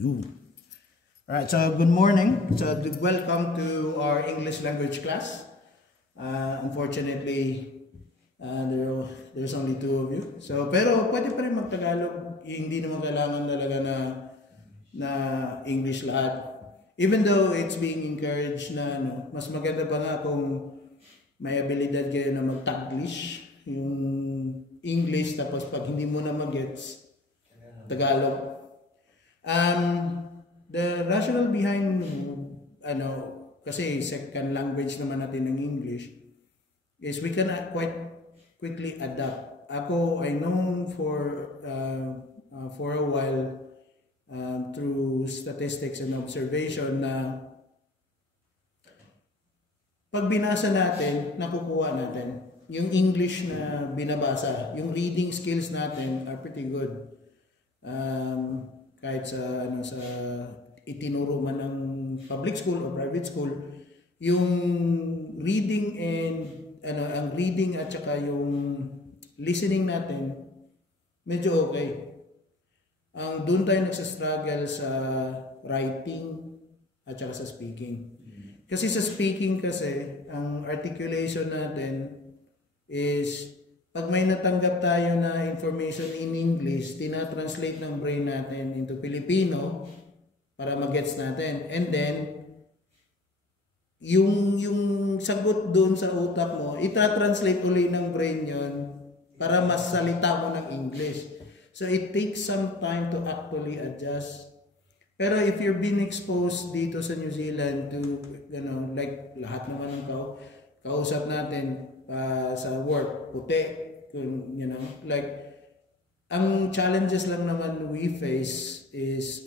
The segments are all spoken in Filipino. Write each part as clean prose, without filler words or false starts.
You. Alright, so good morning. So welcome to our English language class. Unfortunately, there's only two of you. So, pero pwede pa rin mag-Tagalog. Hindi naman kailangan talaga na English lahat. Even though it's being encouraged na mas maganda pa nga kung may abilidad kayo na mag-Taglish, yung English, tapos pag hindi mo na mag-gets, Tagalog. The rationale behind kasi second language naman natin ng English is we can quite quickly adapt. Ako, I know for a while through statistics and observation na pag binasa natin, nakukuha natin yung English na binabasa, yung reading skills natin are pretty good. Kahit sa itinuro man ng public school o private school, yung reading and ang reading at saka yung listening natin medyo okay. Doon tayo nagsa-struggle sa writing at saka sa speaking. Kasi sa speaking kasi, ang articulation natin is pag may natanggap tayo na information in English, tinatranslate ng brain natin into Filipino para mag-gets natin. And then, yung sagot doon sa utak mo, itatranslate uli ng brain yon para mas salita mo ng English. So, it takes some time to actually adjust. Pero if you're being exposed dito sa New Zealand to, like lahat naman ng kausap natin, sa work, puti, like, ang challenges lang naman we face is,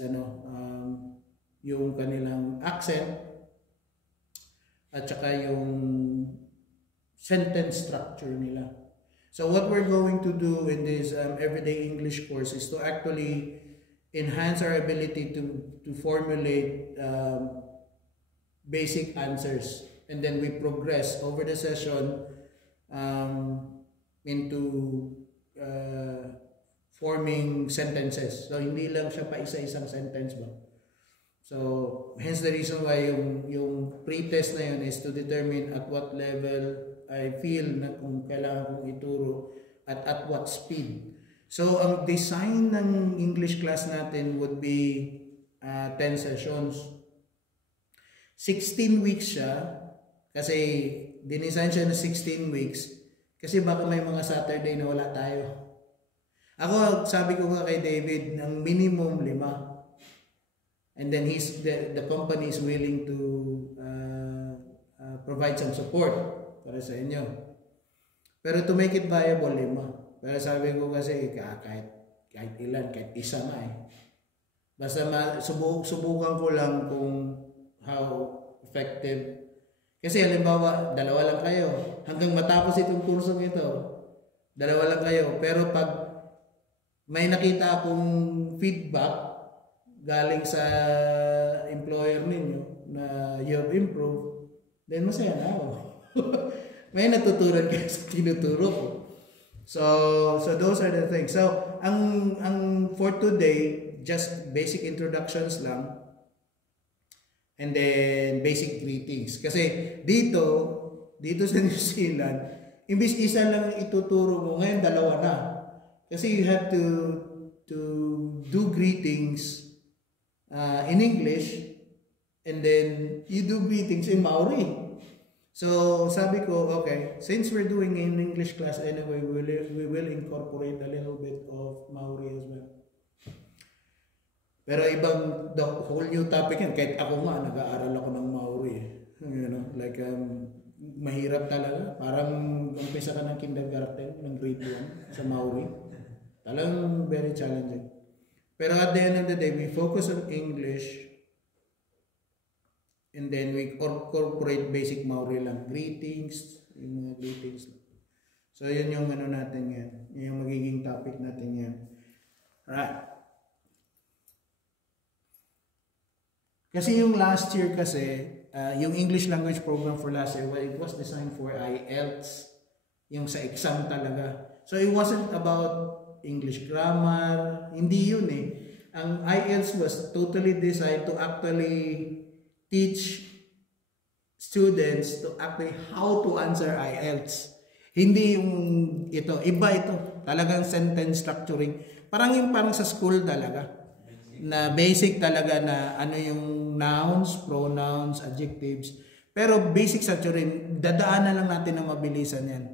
yung kanilang accent, at saka yung sentence structure nila. So what we're going to do in this everyday English course is to actually enhance our ability to formulate basic answers. And then we progress over the session into forming sentences. So, hindi lang siya pa isa-isang sentence ba? So, hence the reason why yung pre-test na yun is to determine at what level I feel na kung kailangan kong ituro at what speed. So, ang design ng English class natin would be 10 sessions. 16 weeks siya kasi dinesign siya na 16 weeks kasi baka may mga Saturday na wala tayo. Ako, sabi ko nga kay David, ang minimum 5. And then the company is willing to provide some support para sa inyo. Pero to make it viable, 5. Pero sabi ko kasi kahit ilan, kahit isa na Basta subukan ko lang kung how effective. Kasi halimbawa, 2 lang kayo. Hanggang matapos itong kursong ito, 2 lang kayo. Pero pag may nakita akong feedback galing sa employer ninyo na you have improved, then masaya na ako. May natutunan kayo sa tinuturo ko. So those are the things. So, ang for today, just basic introductions lang. And then basic greetings. Kasi dito sa New Zealand, imbis isa lang ituturo mo, ngayon 2 na. Kasi you have to do greetings in English, and then you do greetings in Maori. So sabi ko, okay, since we're doing an English class anyway, we will incorporate a little bit of Maori as well. Pero ibang the whole new topic yan. Kahit ako nga, nag-aaral ako ng Maori. Like, mahirap talaga. Parang umpisa ka ng kindergarten, ng grade 1 sa Maori. Talagang very challenging. Pero at the end of the day, we focus on English and then we incorporate basic Maori lang. Greetings, yung mga greetings. So, yun yung natin yan. Yun yung magiging topic natin yan. Alright. Kasi yung last year yung English language program for last year, it was designed for IELTS, yung sa exam talaga. So it wasn't about English grammar, hindi yun Ang IELTS was totally designed to actually teach students to actually how to answer IELTS. Hindi yung ito, iba ito. Talagang sentence structuring. Parang sa school talaga. Na basic talaga na ano yung nouns, pronouns, adjectives. Pero basic structuring, dadaanan lang natin ng mabilisan yan.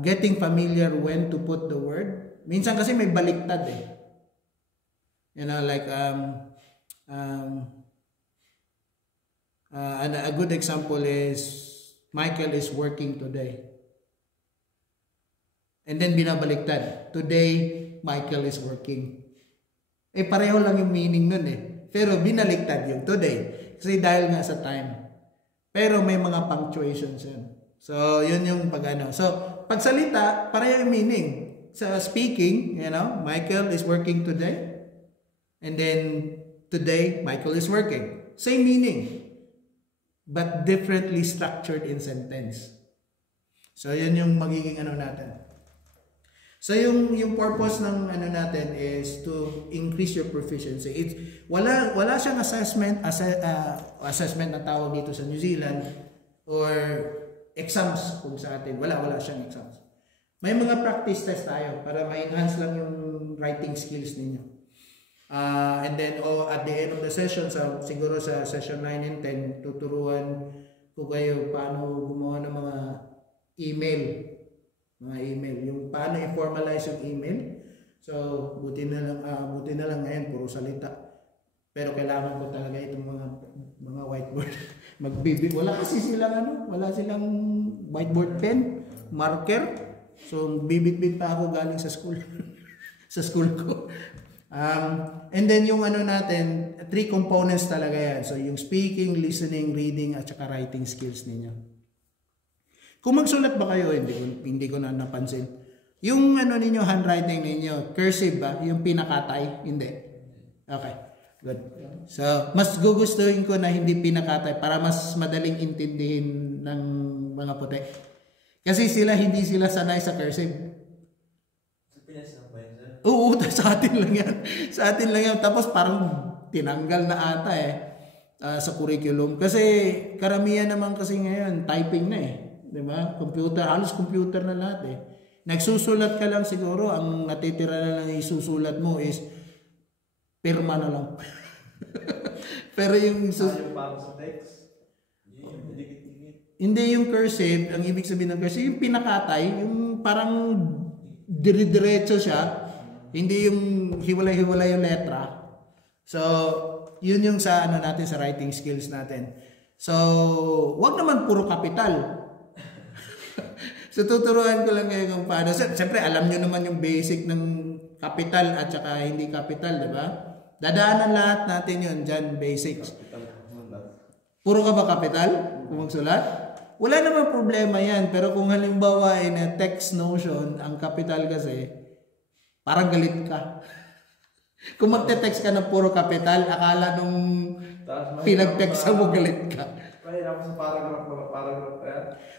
Getting familiar when to put the word. Minsan kasi may baliktad eh. You know, like a good example is Michael is working today. And then binabaliktad. Today, Michael is working. Eh pareho lang yung meaning nun eh. Pero binaliktad yung today. Kasi dahil nga sa time. Pero may mga punctuations yan. So, yun yung pag-ano. So, pagsalita, pareho yung meaning. Sa speaking, you know, Michael is working today. And then, today, Michael is working. Same meaning. But differently structured in sentence. So, yun yung magiging ano natin. So, yung purpose ng ano natin is to increase your proficiency. Wala siyang assessment na tawag dito sa New Zealand or exams kung sa atin. Wala siyang exams. May mga practice test tayo para ma-enhance lang yung writing skills ninyo. And then at the end of the session, siguro sa session 9 and 10, tuturuan ko kayo paano gumawa ng mga email. Yung paano i-formalize yung email. So, buti na lang ngayon, puro salita. Pero kailangan ko talaga itong mga whiteboard. Wala silang whiteboard pen, marker. So, bibit-bit pa ako galing sa school. sa school ko. And then yung ano natin, 3 components talaga yan. So yung speaking, listening, reading, at saka writing skills ninyo. Kung magsulat ba kayo, hindi ko na napansin. Yung ano ninyo, handwriting ninyo, cursive ba? Yung pinakatay? Hindi. Okay, good. So mas gugustuhin ko na hindi pinakatay para mas madaling intindihin ng mga puti. Kasi hindi sila sanay sa cursive. Oo, sa atin lang yan. Sa atin lang yan. Tapos parang tinanggal na ata sa curriculum. Kasi karamihan naman kasi ngayon, typing na Diba? Computer, halos computer na lahat Nagsusulat ka lang siguro, ang natitira na lang isusulat mo is pirma na lang. Pero yung parang sa text, hindi yung cursive, ang ibig sabihin ng cursive, yung pinakatay, yung parang dire-diretso siya. Hindi yung hiwalay-hiwalay yung letra. So, yun yung sa natin sa writing skills natin. So, wag naman puro kapital. So, tuturuan ko lang kayo kung paano. Siyempre, alam nyo naman yung basic ng kapital at saka hindi kapital, di ba? Dadaanan lahat natin yun dyan, basics. Puro ka ba kapital kung magsulat? Wala naman problema yan. Pero kung halimbawa in a text notion, ang kapital kasi, parang galit ka. Kung magte-text ka ng puro kapital, akala nung pinag-text mo galit ka. Mahirap sa paragraph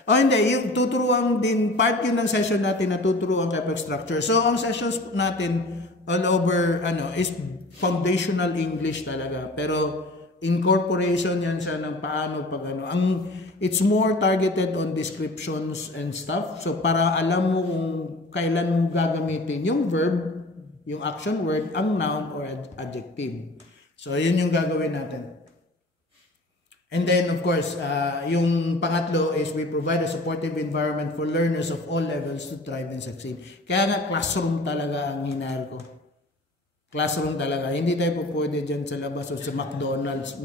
Hindi. Yung tuturuan din, part yun ng session natin na tuturuan kay structure. So, ang sessions natin all over, is foundational English talaga. Pero, incorporation yan siya ng paano pag it's more targeted on descriptions and stuff. So para alam mo kung kailan mo gagamitin yung verb, yung action word, ang noun or adjective. So yun yung gagawin natin. And then of course, yung pangatlo is we provide a supportive environment for learners of all levels to thrive and succeed. Kaya nga classroom talaga ang hinahal ko. Classroom talaga. Hindi tayo pwede dyan sa labas o sa McDonald's.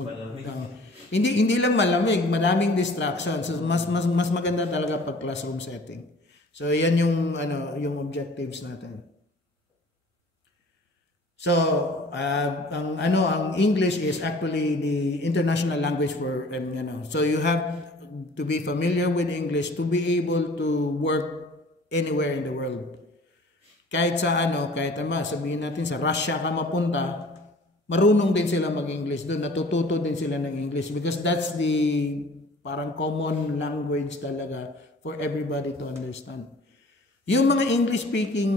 Hindi lang malamig, madaming distractions. So mas maganda talaga pag classroom setting. So yan yung yung objectives natin. So ang English is actually the international language for So you have to be familiar with English to be able to work anywhere in the world. Kahit sa sabihin natin sa Russia ka mapunta, marunong din sila mag-English doon, natututo din sila ng English because that's the parang common language talaga for everybody to understand. Yung mga English-speaking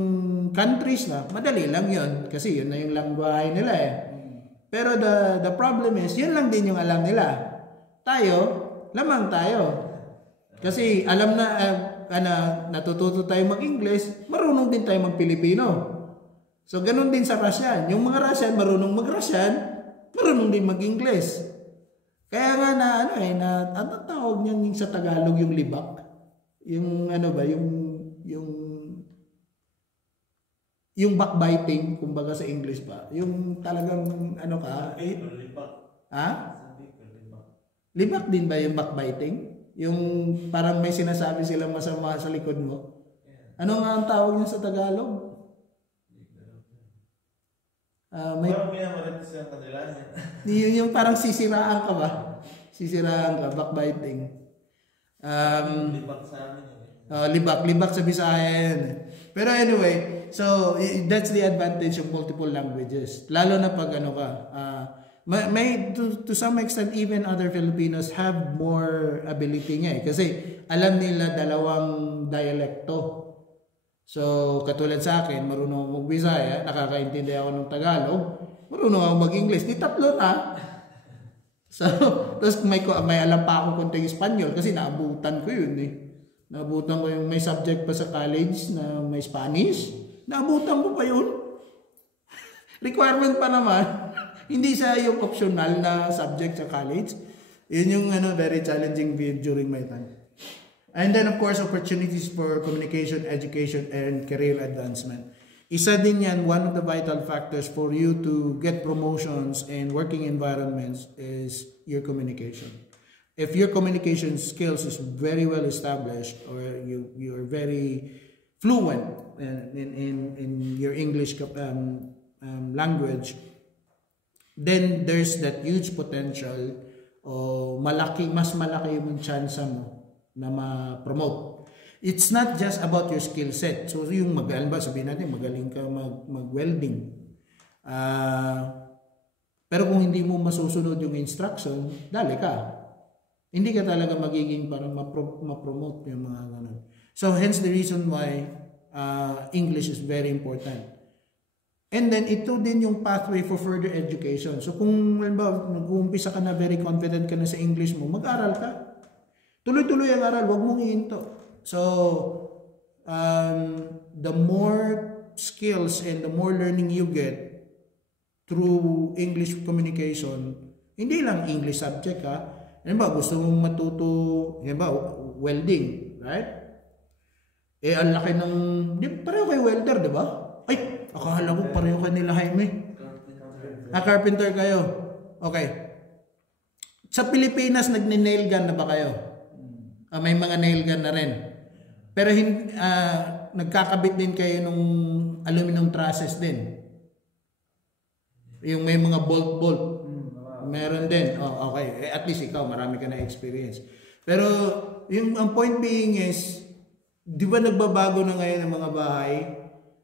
countries na, madali lang yun. Kasi yun na yung lengguwahe nila eh. Pero the problem is, yun lang din yung alam nila. Tayo, lamang tayo. Kasi alam na, natututo tayo mag-English, marunong din tayo mag-Pilipino. So, ganun din sa Russian. Yung mga Russian, marunong mag-Russian, marunong din mag-English. Kaya nga ano tawag niyan yung sa Tagalog, yung libak? Yung ano ba, yung backbiting, kumbaga sa English pa. Yung talagang ano ka? Ha? Libak din ba yung backbiting? Yung parang may sinasabi silang masama sa likod mo? Ano nga ang tawag niya sa Tagalog? Parang minamalit sa kanila niya. Yung parang sisiraan ka ba? Sisiraan ka, backbiting. Libak sa amin. Libak sa Bisayan. Pero anyway, so that's the advantage of multiple languages. Lalo na pag ano ka, may to some extent even other Filipinos have more ability nga eh. Kasi alam nila dalawang dialekto. So katulad sa akin, marunong ako mag-Bisaya, nakakaintindi ako ng Tagalog, marunong ako mag-English, di tatlo na. So, tapos may alam pa ako konting Espanyol kasi naabutan ko yun eh. Naabutan ko yung may subject pa sa college na may Spanish. Naabutan ko pa yun. Requirement pa naman. Hindi siya yung optional na subject sa college. Yun yung very challenging during my time. And then of course, opportunities for communication, education, and career advancement. Isa din yan, one of the vital factors for you to get promotions in working environments is your communication. If your communication skills is very well established or you're very fluent in your English language, then there's that huge potential o mas malaki yung chance mo na ma-promote. It's not just about your skill set. So yung sabihin natin magaling ka mag-welding. Pero kung hindi mo masusunod yung instruction, dali ka. Hindi ka talaga magiging parang ma-promote yung mga ganun. So hence the reason why English is very important. And then ito din yung pathway for further education. So kung nag-uumpisa ka na very confident ka na sa English mo, mag-aral ka. Tuloy-tuloy ang aral, wag mong ihinto. So the more skills and the more learning you get through English communication, hindi lang English subject ha. Gusto mong matuto, welding, right? Ang laki ng, pareho kayo welder, di ba? Ay, akala ko pareho kayo nila Jaime. Carpenter kayo. Okay. Sa Pilipinas, nagne-nail gun na ba kayo? May mga nail gun na rin. Pero nagkakabit din kayo nung aluminum trusses din. Yung may mga bolt-bolt. Meron din. Okay. At least ikaw, marami ka na experience. Pero ang point being is, di ba nagbabago na ngayon ng mga bahay?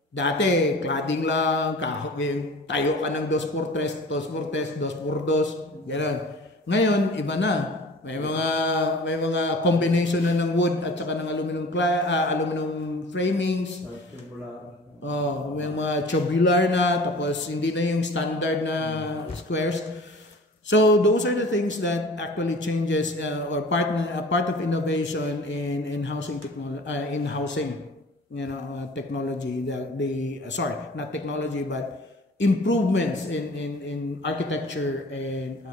Dati, cladding lang, tayo ka ng 2x3, 2x3, 2x2, gano'n. Ngayon, iba na. May mga combination na ng wood at saka ng aluminum framings. May mga tubular na, tapos hindi na yung standard na squares. So those are the things that actually changes or part of innovation in housing technology. Not technology, but improvements in architecture and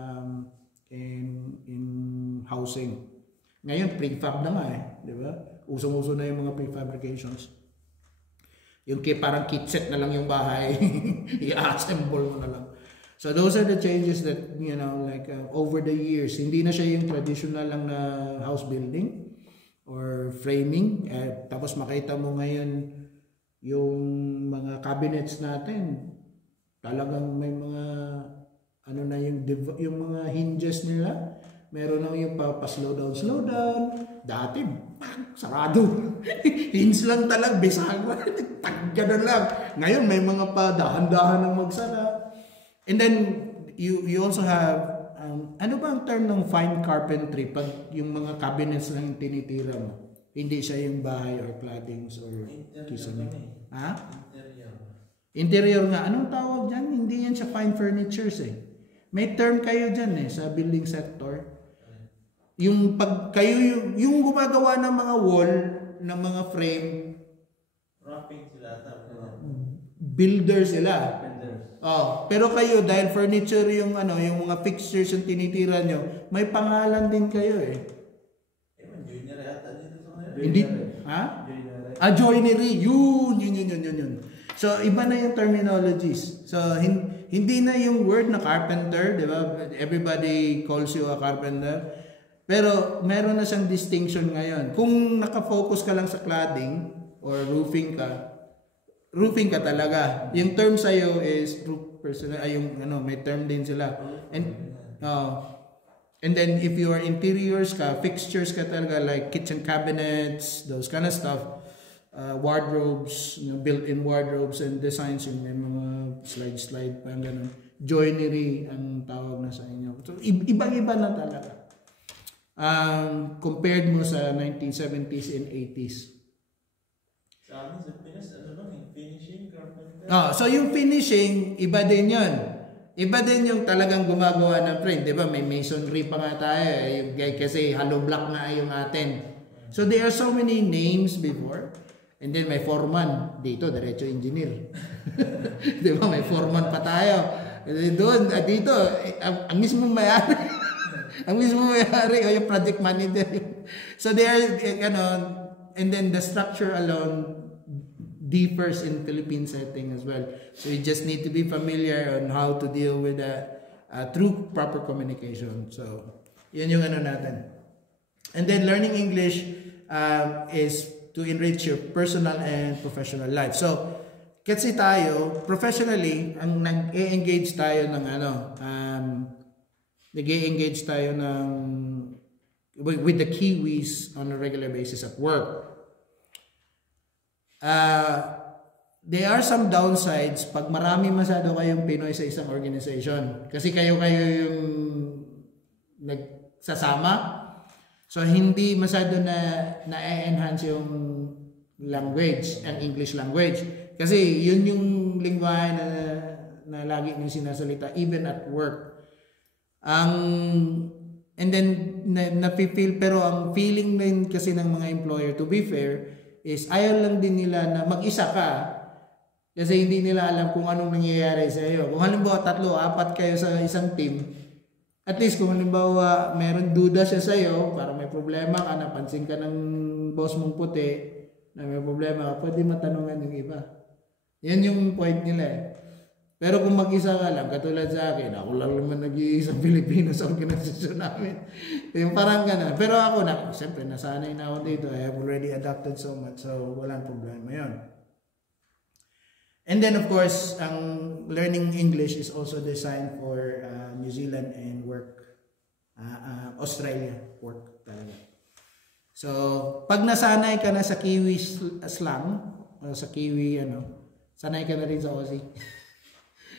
in housing. Ngayon, prefab na nga di ba? Usong-uso na yung mga prefabrications. Yung parang kitset na lang yung bahay, i-assemble mo na lang. So those are the changes that, over the years, hindi na siya yung traditional lang na house building or framing. Tapos makita mo ngayon yung mga cabinets natin, talagang may mga yung mga hinges nila, meron na yung slow down. Dati, sarado. Hinge lang talaga, bisagra. Tagga lang. Ngayon, may mga dahan-dahan ng magsara. And then, you also have, ano ba ang term ng fine carpentry pag yung mga cabinets lang yung tinitira mo? Hindi siya yung bahay or claddings or kisame. Ha? Interior. Interior nga. Anong tawag dyan? Hindi yan siya fine furnitures eh. May term kayo dyan eh sa building sector. Yung pag kayo yung gumagawa ng mga wall, ng mga frame, Wrapping sila builder sila. Oh, pero kayo dahil furniture yung yung mga fixtures yung tinitira nyo, may pangalan din kayo eh. Junior yata dito sa kanila. Hindi, ha? Joinery. Yun. So, iba na yung terminologies. So, hindi na yung word na carpenter, di ba? Everybody calls you a carpenter. Pero, meron na siyang distinction ngayon. Kung nakafocus ka lang sa cladding or roofing ka talaga. Yung term sa'yo is roof personal, may term din sila. And then if you are interiors ka, fixtures ka talaga, like kitchen cabinets, those kind of stuff, wardrobes, built-in wardrobes and designs, yung may mga slide, parang ganun. Joinery ang tawag na sa inyo. So, ibang-iba na talaga. Compared mo sa 1970s and 80s. Sa amin, sa Pinas, finishing, carpenter. So yung finishing, iba din yun. Iba din yung talagang gumagawa ng frame. Di ba? May masonry pa nga tayo. Kasi hollow block na yung atin. So there are so many names before. And then may foreman. Dito, diretso engineer. Di ba? May foreman pa tayo. Doon, dito, ang mismong mayari. Ang mismong mayari o yung project manager. So there, and then the structure alone differs in Philippine setting as well. So you just need to be familiar on how to deal with through proper communication. So, yun yung natin. And then learning English is to enrich your personal and professional life. So, kasi tayo, professionally, ang nag-e-engage tayo ng nag-e-engage tayo ng with the Kiwis on a regular basis at work. There are some downsides pag marami masyado kayong Pinoy sa isang organization. Kasi kayo yung nagsasama. So, hindi masyado na-enhance yung language, ang English language. Kasi yun yung lingwahe na lagi nyung sinasalita, even at work. And then, napipil, pero ang feeling din kasi ng mga employer, to be fair, is ayaw lang din nila na mag-isa ka kasi hindi nila alam kung anong nangyayari sa iyo. Kung halimbawa 3, 4 kayo sa isang team, at least kung halimbawa meron duda siya sa iyo, para may problema ka, napansin ka ng boss mong puti na may problema ka, pwede matanungan yung iba. Yan yung point nila eh. Pero kung mag-isa ka lang, katulad sa akin, ako lang naman nag-iisang Pilipino sa organisasyon namin. Yung parang gano'n. Pero ako siyempre, nasanay na ako dito. I have already adapted so much. So, walang problema yun. And then, of course, ang learning English is also designed for New Zealand and Australia work talaga. So, pag nasanay ka na sa Kiwi slang, sa Kiwi, sanay ka na rin sa Aussie.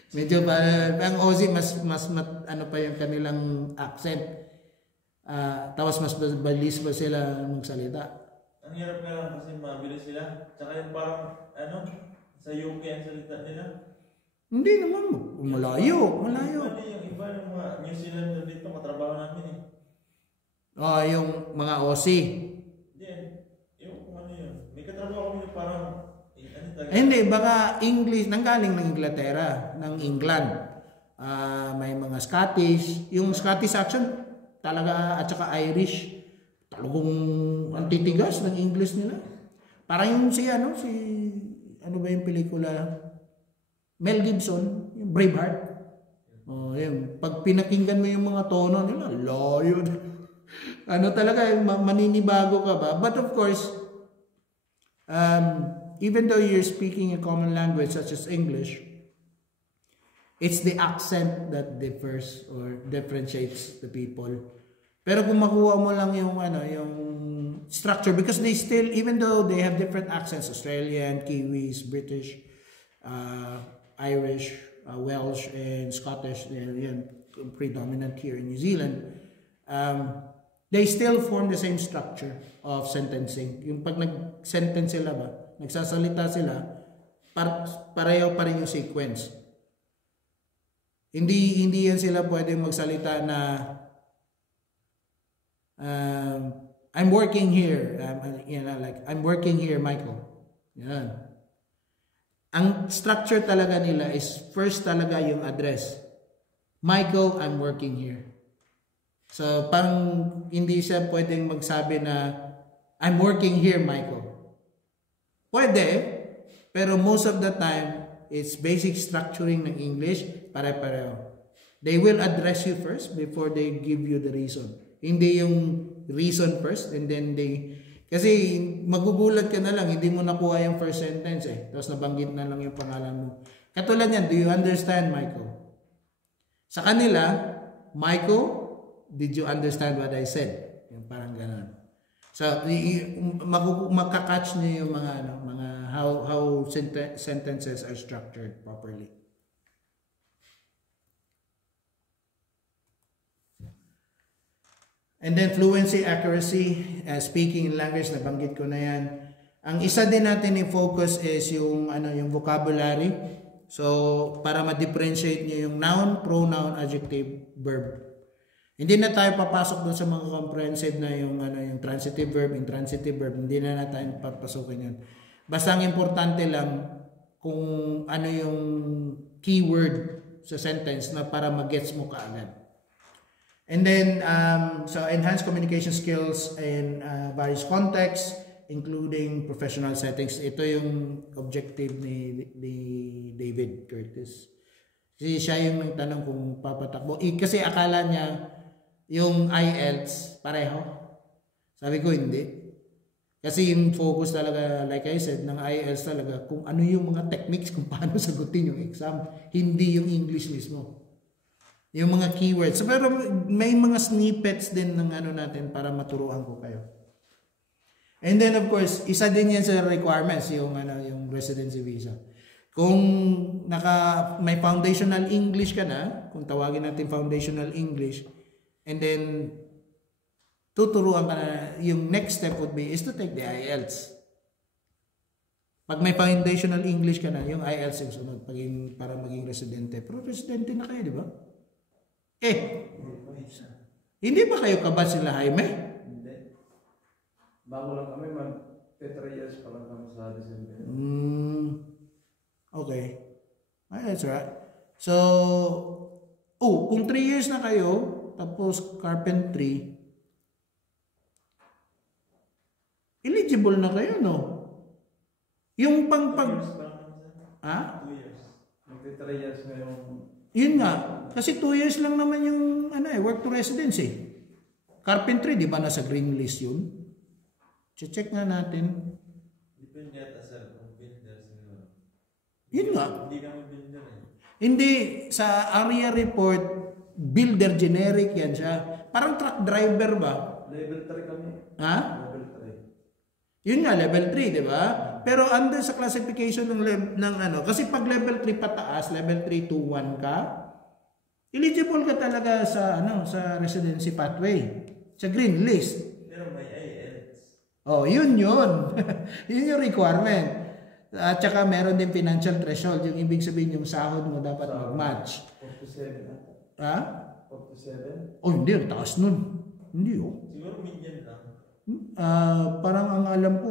Medyo ang Aussie mas pa yung kanilang accent. Tapos mas balis pa sila magsalita. Ang hirap nga lang kasi mabilis sila. Tsaka yung parang sa UK ang salita nila. Hindi naman. Malayo. Yung iba yung mga New Zealand dito katrabaho namin yung mga Aussie. Yung yun. May katrabaho kami parang hindi, baka English, nanggaling ng Inglaterra, ng England. May mga Scottish. Yung Scottish accent, talaga, at saka Irish, talagang antitigas ng English nila. Parang yung ano ba yung pelikula? Mel Gibson, yung Braveheart. Yun. Pag pinakinggan mo yung mga tono nila, layo. Talaga, maninibago ka ba? But of course, even though you're speaking a common language such as English, it's the accent that differs or differentiates the people. Pero kung makuha mo lang yung structure, because they still, even though they have different accents, Australian, Kiwis, British, Irish, Welsh, and Scottish, they're predominant here in New Zealand. they still form the same structure of sentencing. Yung pag nag-sentence sila ba, nagsasalita sila, pareho pa rin yung sequence. Hindi yan sila pwedeng magsalita na I'm working here, like I'm working here, Michael. Yan. Ang structure talaga nila is first talaga yung address. Michael, I'm working here. So, parang hindi siya pwedeng magsabi na I'm working here, Michael. Pwede, pero most of the time, it's basic structuring ng English, pare-pareho. They will address you first before they give you the reason. Hindi yung reason first and then kasi magugulat ka na lang, hindi mo nakuha yung first sentence tapos nabanggit na lang yung pangalan mo. Katulad yan, do you understand, Michael? Sa kanila, Michael, did you understand what I said? Yung parang gano'n. So, makakatch niyo yung mga how sentences are structured properly. And then fluency, accuracy, speaking in language, nabanggit ko na yan. Ang isa din natin i-focus is yung vocabulary. So, para ma-differentiate niyo yung noun, pronoun, adjective, verb. Hindi na tayo papasok doon sa mga comprehensive na yung transitive verb, intransitive verb. Hindi na tayo papasukin yun. Basta ang importante lang kung ano yung keyword sa sentence na para mag-gets mo kaagad. And then, so enhanced communication skills in various contexts, including professional settings. Ito yung objective ni David Curtis. Kasi siya yung nagtanong kung papatakbo. Kasi akala niya yung IELTS pareho. Sabi ko hindi. Kasi yung focus talaga, like I said, ng IELTS talaga kung ano yung mga techniques kung paano sagutin yung exam. Hindi yung English mismo. Yung mga keywords. So, pero may mga snippets din ng natin para maturuan ko kayo. And then of course, isa din yan sa requirements yung residency visa. Kung may foundational English ka na, kung tawagin natin foundational English, and then tuturuan ka na, yung next step would be is to take the IELTS. Pag may foundational English ka na, yung IELTS yung sunod para maging residente. Pero residente na kayo, di ba? Hindi ba kayo kabad sila, Jaime? Hindi. Bago lang kami, 3 years pa lang kami sa December. Okay. That's right. So, kung 3 years na kayo, tapos carpentry, eligible na kayo, no? Yung 2 years pa lang. 2 years. Magti 3 years ngayong... Yun nga. Kasi 2 years lang naman yung work to residence Carpentry, di ba nasa green list yun? Check nga natin. Depende yata sir kung builder siguro. Yun nga. Hindi kami builder Hindi, sa area report, builder generic yan siya. Parang truck driver ba? Level 3 kami. Ha? Level 3. Yun nga, level 3, di ba? Pero under sa classification ng kasi pag level 3 pataas, level 3 to 1 ka, eligible ka talaga sa sa residency pathway, sa green list. Pero may IELTS. Yun. Yun yung requirement. At saka meron din financial threshold, yung ibig sabihin yung sahod mo dapat mag-match. 47 na. Ha? 47? Hindi, ang taas nun. Hindi Siguro median lang. Parang ang alam ko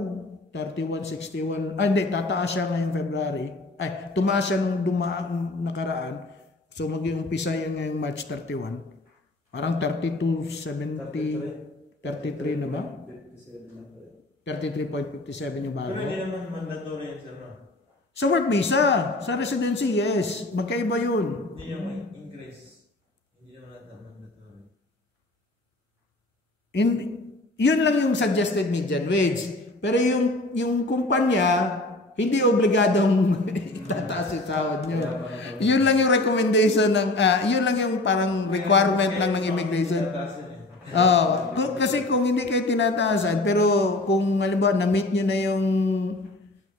31, 61. Hindi, tataas siya ngayong February. Tumaas siya nung nakaraan. So mag-iumpisa yan ngayong March 31. Parang 32, 70, 33 na ba? 57 na. 33.57 yung bago. Pero hindi naman mandatory yan sir. Sa work visa, sa residency, yes. Magkaiba yun. Hindi yung increase. Hindi naman mandatory. Yun lang yung suggested median wage. Pero yung kumpanya, hindi obligadong itataas yung sahod nyo. Yun lang yung recommendation yun lang yung parang requirement lang ng immigration. Kasi kung hindi kayo tinataasan, pero kung halimbawa na-meet nyo na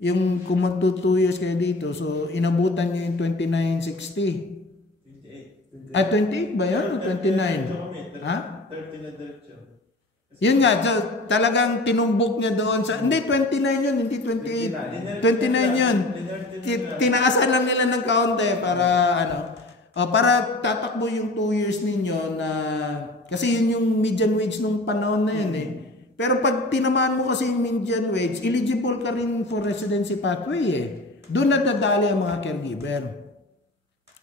yung kung magto 2 years kayo dito, so inabutan nyo yung 2960. 28. 28 ba yun? 29? Ha? 30 na diretso. Yun nga, so, talagang tinumbok niya doon sa, hindi, 29 yun, hindi 28. 29 yun. Tinaasan lang nila ng kaunti para, para tatakbo yung 2 years ninyo na, kasi yun yung median wage nung panahon na yun eh. Pero pag tinamaan mo kasi yung median wage, eligible ka rin for residency pathway eh. Doon na dadali ang mga caregiver.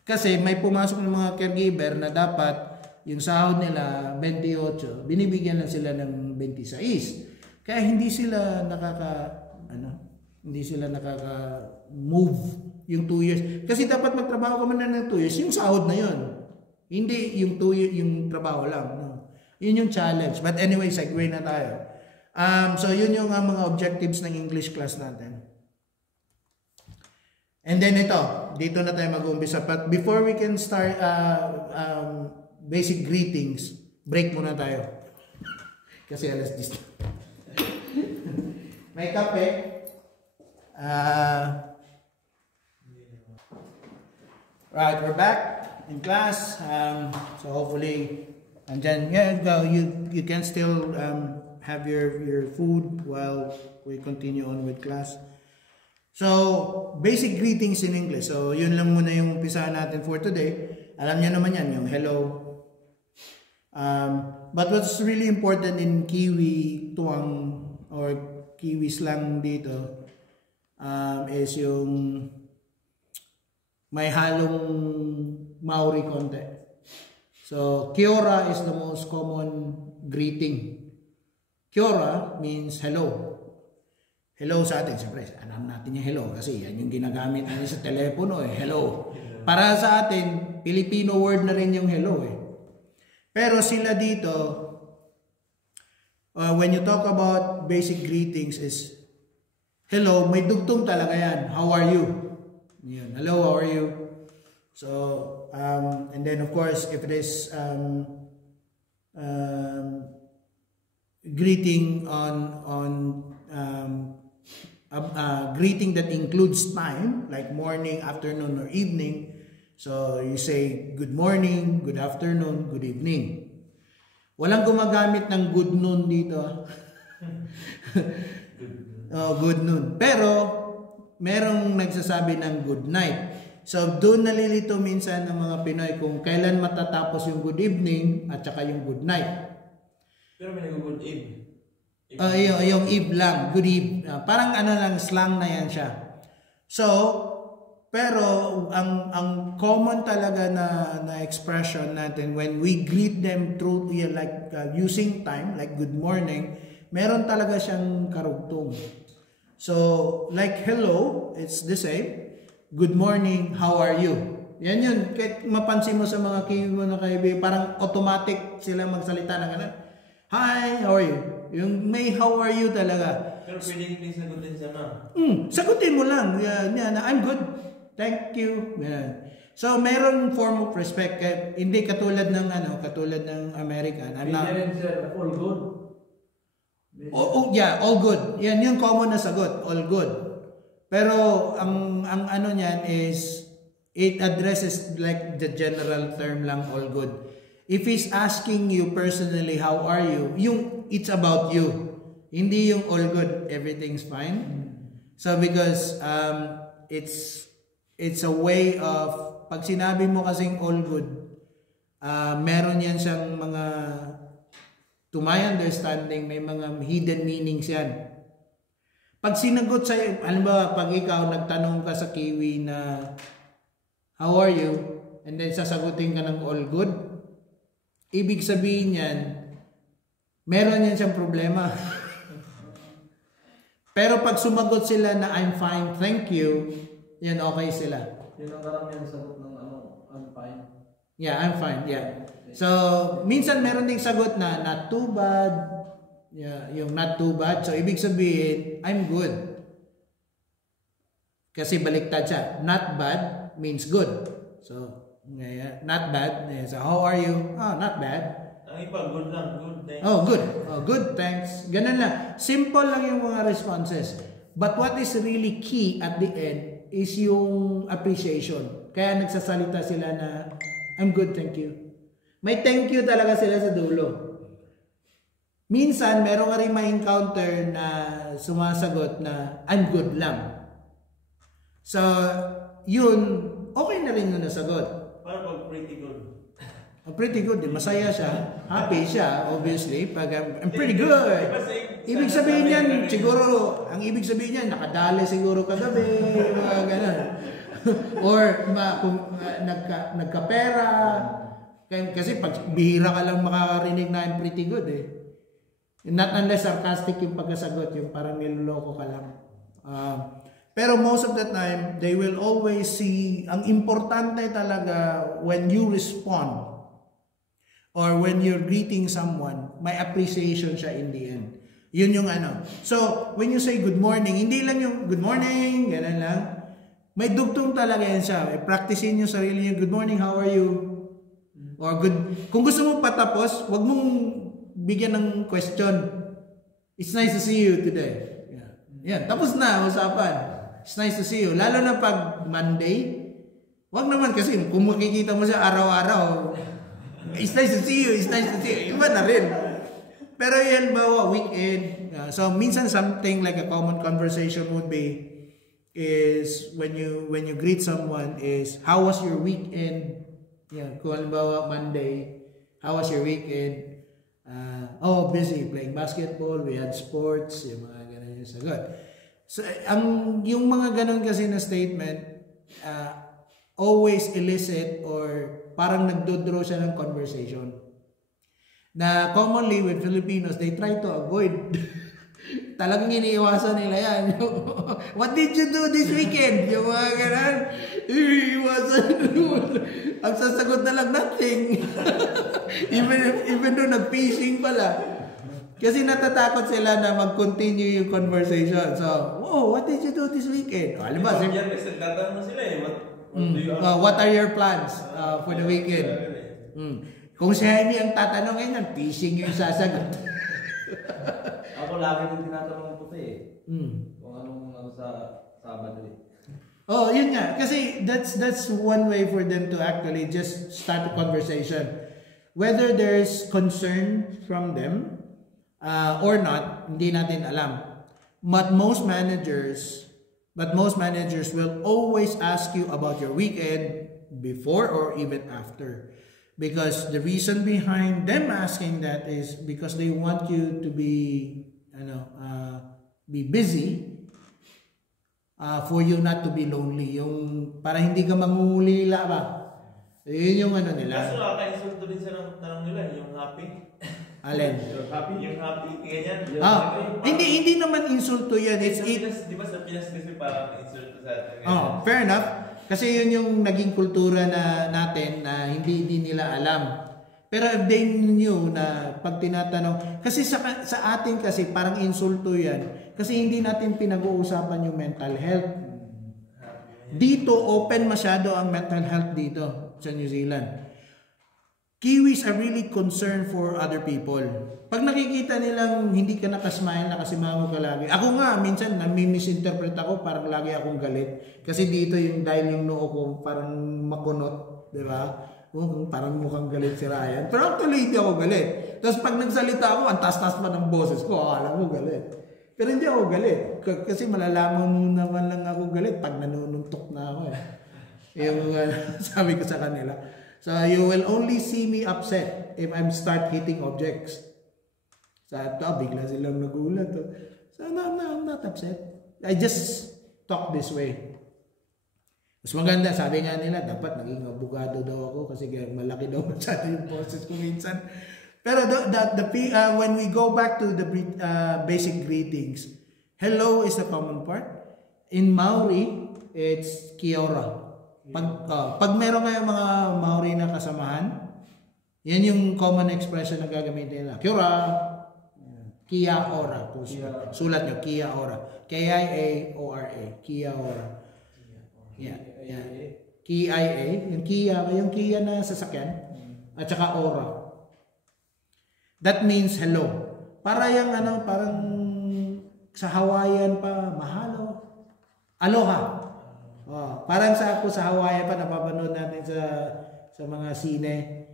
Kasi may pumasok ng mga caregiver na dapat yung sahod nila 28, binibigyan lang sila ng 26. Kaya hindi sila nakaka-move yung 2 years. Kasi dapat magtrabaho ka man ng 2 years, yung sahod na yun. Hindi yung 2 years, yung trabaho lang. No? Yun yung challenge. But anyway, segue na tayo. So yun yung mga objectives ng English class natin. And then dito na tayo mag-uumpisa. But before we can start basic greetings, break muna tayo. Kasi alas 10. May kape. Right, we're back in class. So hopefully, and then you can still have your food while we continue on with class. So, basic greetings in English. So, yun lang muna yung umpisahan natin for today. Alam niyo naman yan, yung hello. But what's really important in Kiwi tuwang or Kiwi slang dito is yung may halong Maori konti. So, kia ora is the most common greeting. Kia ora means hello. Hello sa atin, siyempre, alam natin yung hello kasi yan yung ginagamit natin sa telepono eh, hello. Para sa atin, Filipino word na rin yung hello eh. Pero sila dito, when you talk about basic greetings is, hello, may dugtong talaga yan. How are you? Yan. Hello, how are you? So, and then of course, if it is greeting greeting that includes time, like morning, afternoon, or evening. So, you say, good morning, good afternoon, good evening. Walang gumagamit ng good noon dito. Good noon. Pero, merong nagsasabi ng good night. So, doon nalilito minsan ng mga Pinoy kung kailan matatapos yung good evening at saka yung good night. Pero may nag-good eve. Yung eve lang, good eve. Parang lang, slang na yan siya. So, pero ang common talaga na expression natin when we greet them through using time, like good morning, meron talaga siyang karugtong. So, like hello, it's the same. Good morning, how are you? Yan yun. Kahit mapansin mo sa mga Kiwi mo na kaibigan, parang automatic sila magsalita ng ganun. Hi, how are you? Yung may how are you talaga. Pero pwede din sagutin siya, ma'am. Sagutin mo lang. Yan, I'm good. Thank you. Yan. So, meron form of respect. Hindi katulad ng American. I'm not... all good. Yeah, all good. Yan yung common na sagot. All good. Pero, ang ano niyan is, it addresses like the general term lang, all good. If he's asking you personally, how are you? Yung it's about you. Hindi yung all good, everything's fine. So because it's a way of, pag sinabi mo kasing all good, meron yan siyang mga, to my understanding, may mga hidden meanings yan. Pag sinagot sa'yo, alam ba, pag ikaw nagtanong ka sa Kiwi na, how are you? And then sasagutin ka ng all good, ibig sabihin yan, meron yan siyang problema. Pero pag sumagot sila na I'm fine, thank you, yan okay sila. Yun ang karamihan sagot ng I'm fine. Yeah, I'm fine, yeah. So, minsan meron ding sagot na not too bad, yeah, yung not too bad. So, ibig sabihin, I'm good. Kasi baliktad siya. Not bad means good. So, not bad. So, how are you? Not bad. Ang iba, good lang. Good, thanks. Good. Good, thanks. Ganun lang. Simple lang yung mga responses. But what is really key at the end is yung appreciation. Kaya nagsasalita sila na, I'm good, thank you. May thank you talaga sila sa dulo. Minsan, meron ka rin ma-encounter na sumasagot na I'm good lang. So, yun, okay na rin yung nasagot. Para pag pretty good. Pretty good din. Masaya siya. Happy siya, obviously. Pag I'm pretty good. Ibig sabihin yan, siguro, ang ibig sabihin yan, nakadali siguro kagabi, mga ganun. Or kung nagkapera. Kasi pag bihira ka lang makakarinig na I'm pretty good eh. Not unless sarcastic yung pagkasagot, yung parang niloloko ka lang. Pero most of the time, they will always see, ang importante talaga when you respond or when you're greeting someone, may appreciation siya in the end. Yun yung ano. So, when you say good morning, hindi lang yung good morning, gano'n lang. May dugtong talaga yan siya. Practicein yung sarili niyo, good morning, how are you? Or good, kung gusto mo patapos, wag mong bigyan ng question. It's nice to see you today. Yan, tapos na usapan. It's nice to see you. Lalo na pag Monday, wag naman kasi kung makikita mo siya araw-araw, it's nice to see you, it's nice to see you. Iba na rin. Pero yan ba, weekend. So minsan something like a common conversation would be is when you greet someone is how was your weekend? Yeah, kung halimbawa Monday, how was your weekend? Oh, busy playing basketball, we had sports, yung mga ganun yung sagot. So yung mga ganun kasi na statement always elicit or parang nagdodraw siya ng conversation. Na commonly with Filipinos, they try to avoid. Talagang iniiwasan nila yan. What did you do this weekend? Yung mga ganun. Iiwasan. Ang sasagot na lang, nothing. even though nag-fishing pala. Kasi natatakot sila na mag-continue yung conversation. So, oh, what did you do this weekend? Oh, alam ba? Nagtatanong sila eh. What are your plans for the weekend? Kung siya hindi ang tatanungin yan, fishing yung sasagot. Ako lagi din tinatanong ko eh. Kung anong sa Sabado eh. Oh, yun nga. Kasi that's one way for them to actually just start a conversation. Whether there's concern from them or not, hindi natin alam. But most managers will always ask you about your weekend before or even after. Because the reason behind them asking that is because they want you to be busy for you not to be lonely. Yung para hindi ka mangungulila ba. Yun yung ano nila. Kaso nakaka-insulto din sa tanong nila, yung happy. Alin? Yung happy, ganyan. Hindi naman insulto yan. Di ba sa Pinas kasi parang insulto sa atin? Fair enough. Kasi yun yung naging kultura natin na hindi nila alam. Pero if they knew na pag tinatanong, kasi sa atin kasi parang insulto yan. Kasi hindi natin pinag-uusapan yung mental health. Dito, open masyado ang mental health dito sa New Zealand. Kiwis are really concerned for other people. Pag nakikita nilang hindi ka nakasmile, nakasimango ka lagi. Ako nga, minsan nami-misinterpret ako, parang lagi akong galit. Kasi dito dahil yung noo ko parang makunot, di ba? Parang mukhang galit si Ryan. Pero actually, hindi ako galit. Tapos pag nagsalita ako, ang tas-tas pa ng boses ko, akala mo galit. Pero hindi ako galit. Kasi malalaman mo naman lang ako galit pag nanununtok na ako. Yung sabi ko sa kanila. So you will only see me upset if I'm start hitting objects. So bigla silang nagulat. So I'm not upset. I just talk this way. Mas maganda, sabi nga nila, dapat naging abogado daw ako kasi malaki daw masyado yung boses ko minsan. Pero when we go back to the basic greetings, hello is a common part. In Maori, it's kia ora. Pag meron kayong mga Maori na kasamahan, yan yung common expression na gagamitin nila. Kia ora. Kia ora. Sulat nyo, kia ora. K-I-A-O-R-A. Kia ora. Yeah. K-I-A. Yung kia na sasakyan. At saka ora. That means hello. Para yung parang sa Hawaiian pa, mahalo. Aloha. Parang sa Hawaii pa, napapanood natin sa mga sine.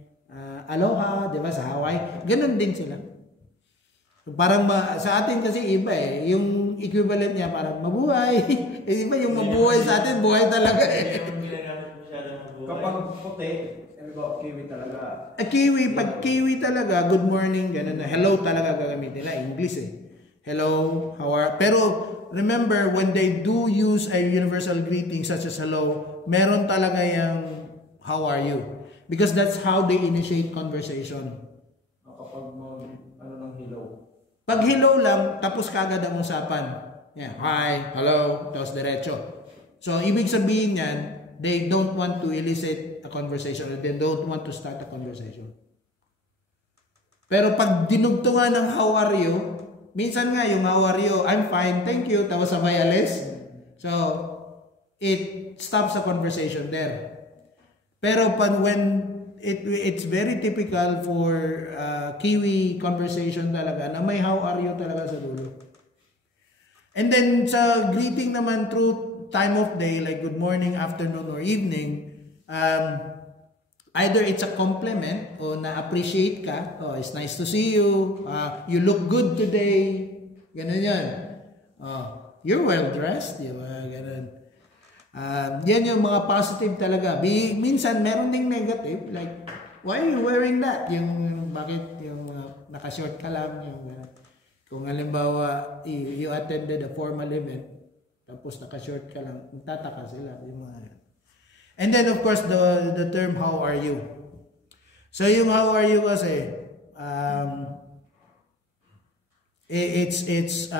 Aloha, di ba, sa Hawaii. Ganun din sila. Parang sa atin kasi iba eh. Yung equivalent niya parang mabuhay. Eh, iba yung mabuhay sa atin, buhay talaga eh. Yung ginagamit masyado ng buhay. Kapag puti, kiwi talaga. Kiwi, pag kiwi talaga, good morning, ganun na. Hello talaga gagamitin nila. English eh. Hello, how are... Pero remember, when they do use a universal greeting such as hello, meron talaga yung how are you? Because that's how they initiate conversation. Kapag ano ng hello. Pag hello lang, tapos kagad ang usapan. Yeah, hi, hello, tapos diretso. So, ibig sabihin yan, they don't want to elicit a conversation or they don't want to start a conversation. Pero pag dinugtungan ng how are you, minsan nga yung how are you, I'm fine, thank you, tapos sabay alis. So, it stops the conversation there. Pero when it's very typical for Kiwi conversation talaga na may how are you talaga sa dulo. And then sa greeting naman through time of day like good morning, afternoon, or evening, either it's a compliment o na-appreciate ka, oh, it's nice to see you, you look good today, ganun yan. You're well dressed, di ba? Ganun. Yan yung mga positive talaga. Minsan meron ding negative, like, why are you wearing that? Yung bakit yung naka-short ka lang, yung kung halimbawa you attended a formal event tapos naka-short ka lang, tataka sila yung mga. And then of course the term how are you. So yung how are you kasi it's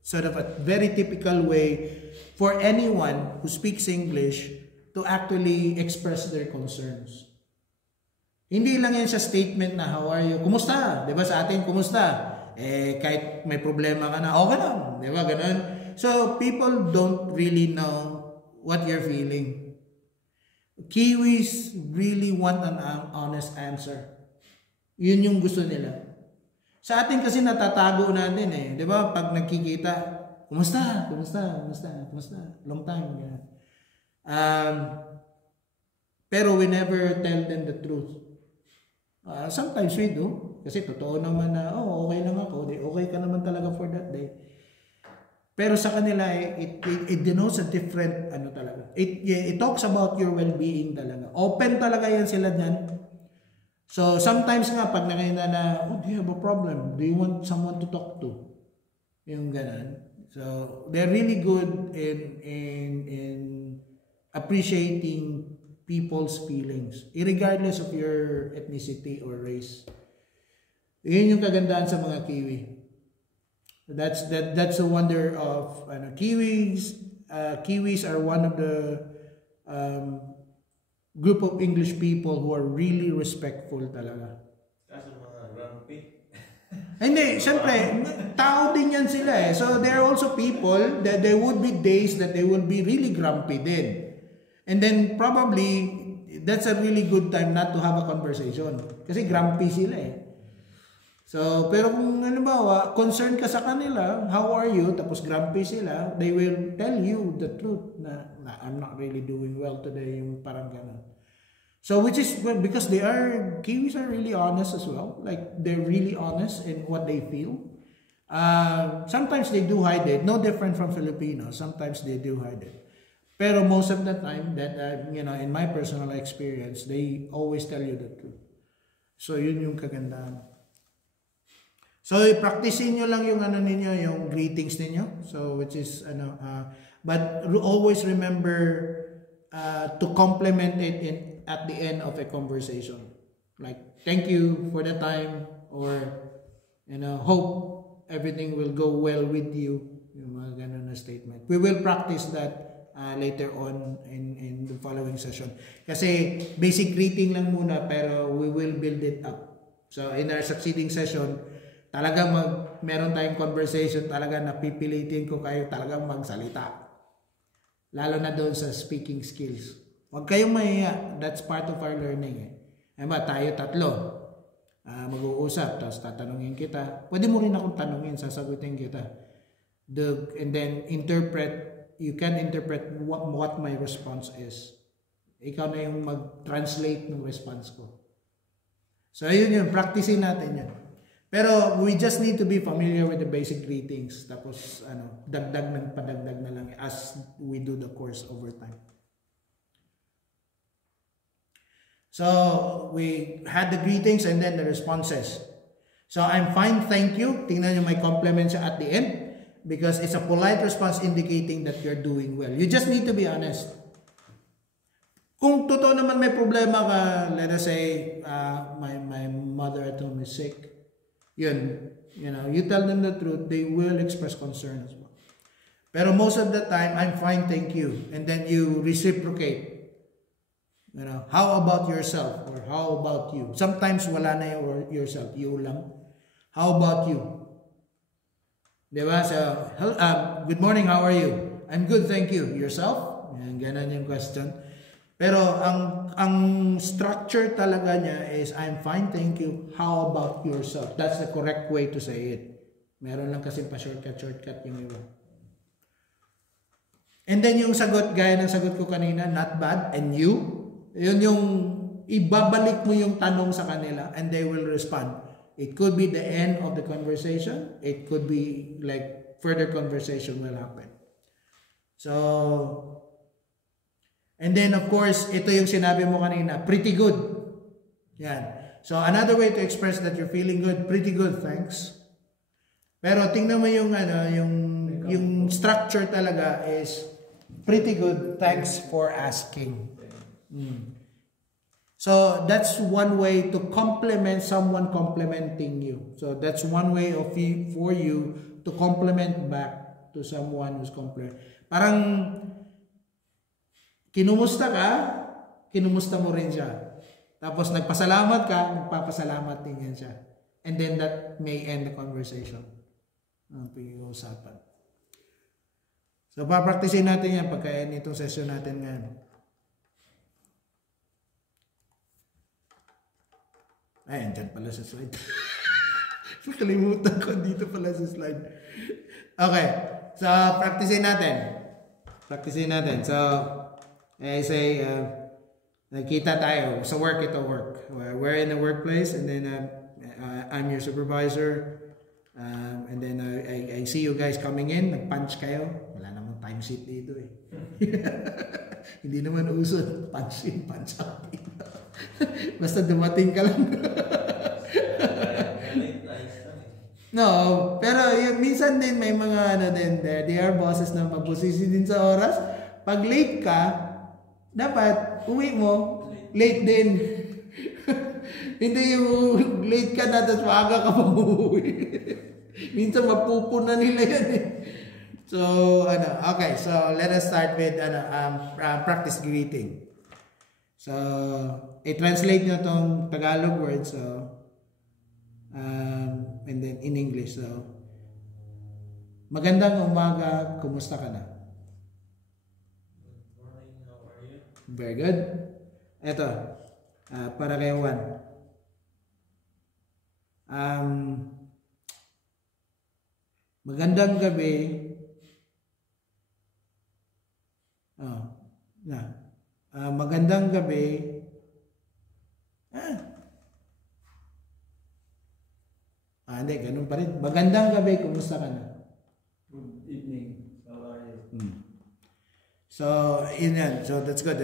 sort of a very typical way for anyone who speaks English to actually express their concerns. Hindi lang yan sa statement na how are you, kumusta? Diba sa atin, kumusta? Eh, kahit may problema ka na, okay lang. Diba, ganun? So, people don't really know what you're feeling. Kiwis really want an honest answer. Yun yung gusto nila. Sa atin kasi natatago natin eh. Diba, pag nagkikita, kumusta? Kumusta? Kumusta? Kumusta? Long time. Pero we never tell them the truth. Sometimes we do. Kasi totoo naman na, okay lang ako. Okay ka naman talaga for that day. Pero sa kanila, it denotes a different, talaga. It talks about your well-being talaga. Open talaga yan sila dyan. So, sometimes nga, pag nakita na, do you have a problem? Do you want someone to talk to? Yung ganun. So, they're really good in appreciating people's feelings, regardless of your ethnicity or race. Yun yung kagandahan sa mga Kiwi. That's the wonder of Kiwis. Kiwis are one of the group of English people who are really respectful talaga. Kaso mga grumpy. Hindi, syempre, tao din yan sila eh. So there are also people that there would be days that they will be really grumpy din. And then probably that's a really good time not to have a conversation. Kasi grumpy sila eh. So, pero kung halimbawa, concerned ka sa kanila, how are you? Tapos grumpy sila, they will tell you the truth na I'm not really doing well today, yung parang gano'n. So, which is because Kiwis are really honest as well. Like, they're really honest in what they feel. Sometimes they do hide it. No different from Filipinos. Sometimes they do hide it. Pero most of the time, that in my personal experience, they always tell you the truth. So, yun yung kagandahan. So, practicein nyo lang yung ninyo, yung greetings ninyo. So, which is, but always remember to complement it at the end of a conversation. Like, thank you for the time, or, hope everything will go well with you. Yung mga ganun na statement. We will practice that later on in the following session. Kasi basic greeting lang muna, pero we will build it up. So in our succeeding session, talagang meron tayong conversation, talagang napipilitin ko kayo talagang magsalita. Lalo na doon sa speaking skills. Huwag kayong mahiya. That's part of our learning eh. Tayo tatlo. Mag-uusap, tapos tatanungin kita. Pwede mo rin akong tanungin, sasagutin kita. And then you can interpret what my response is. Ikaw na yung mag-translate ng response ko. So, ayun yun. Practicein natin yan. Pero we just need to be familiar with the basic greetings. Tapos, dagdag ng padagdag na lang as we do the course over time. So, we had the greetings and then the responses. So, I'm fine, thank you. Tingnan nyo may compliment siya at the end because it's a polite response indicating that you're doing well. You just need to be honest. Kung totoo naman may problema ka, let us say, my mother at home is sick. Yun, you tell them the truth, they will express concern as well. Pero most of the time, I'm fine, thank you. And then you reciprocate. How about yourself? Or how about you? Sometimes wala na yung yourself, you lang. How about you? Diba? So, good morning, how are you? I'm good, thank you. Yourself? Yan, ganun yung question. Pero ang structure talaga niya is, I'm fine, thank you. How about yourself? That's the correct way to say it. Meron lang kasi pa-shortcut yung iba. And then yung sagot, gaya ng sagot ko kanina, not bad, and you? Yun yung ibabalik mo yung tanong sa kanila and they will respond. It could be the end of the conversation. It could be like further conversation will happen. So, and then of course, ito yung sinabi mo kanina, pretty good. Yan. So, another way to express that you're feeling good, pretty good, thanks. Pero tingnan mo yung yung structure talaga is pretty good, thanks for asking. So that's one way to compliment someone complimenting you. So that's one way for you to compliment back to someone who's complimenting. Parang kinumusta ka, kinumusta mo rin siya. Tapos nagpasalamat ka, magpapasalamat din yan siya. And then that may end the conversation. Ang pag-uusapan. So papraktisin natin yan pagka itong session natin ngayon. Ay, andyan pala sa slide. Nakalimutan ko, dito pala sa slide. Okay. So, practicein natin. So, I say, nagkita tayo. Sa work, ito work. We're in a workplace and then I'm your supervisor. And then I see you guys coming in. Nag-punch kayo. Wala namang time sheet dito eh. Hindi naman uso. Punch in, punch out. Basta dumating ka lang. No, pero minsan din may mga they are bosses na mabusisi din sa oras. Pag late ka, dapat uwi mo, late din. Hindi yung late ka na tapos maaga ka pa uuwi. Minsan mapupunan nila yan eh. So, okay, so let us start with practice greeting. So, i-translate nyo itong Tagalog word, so, and then in English. So, magandang umaga, kumusta ka na? Good morning, how are you? Very good. Ito, para kay Juan. Magandang gabi. Magandang gabi. Hindi, ganun pa rin. Magandang gabi, kumusta ka na? Good evening. How are you? So, yun yan. So, that's good.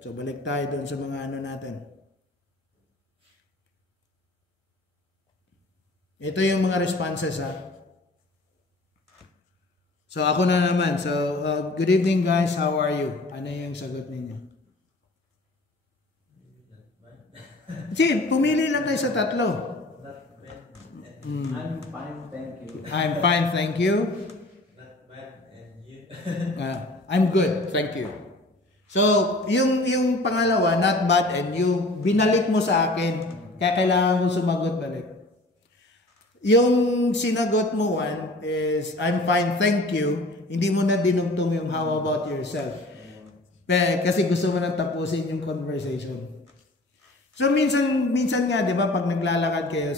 So, balik tayo dun sa mga natin. Ito yung mga responses, ha? So, ako na naman. So, good evening, guys. How are you? Ano yung sagot ninyo? Sige, pumili lang kayo sa tatlo. I'm fine, thank you. I'm fine, thank you. Not bad, and you? I'm good, thank you. So, yung pangalawa, not bad, and you, binalik mo sa akin. Kaya kailangan kong sumagot balik. Yung sinagot mo, Juan, is, I'm fine, thank you. Hindi mo na dinugtong yung how about yourself. Kasi gusto mo na tapusin yung conversation. So minsan nga 'di ba pag naglalakad kayo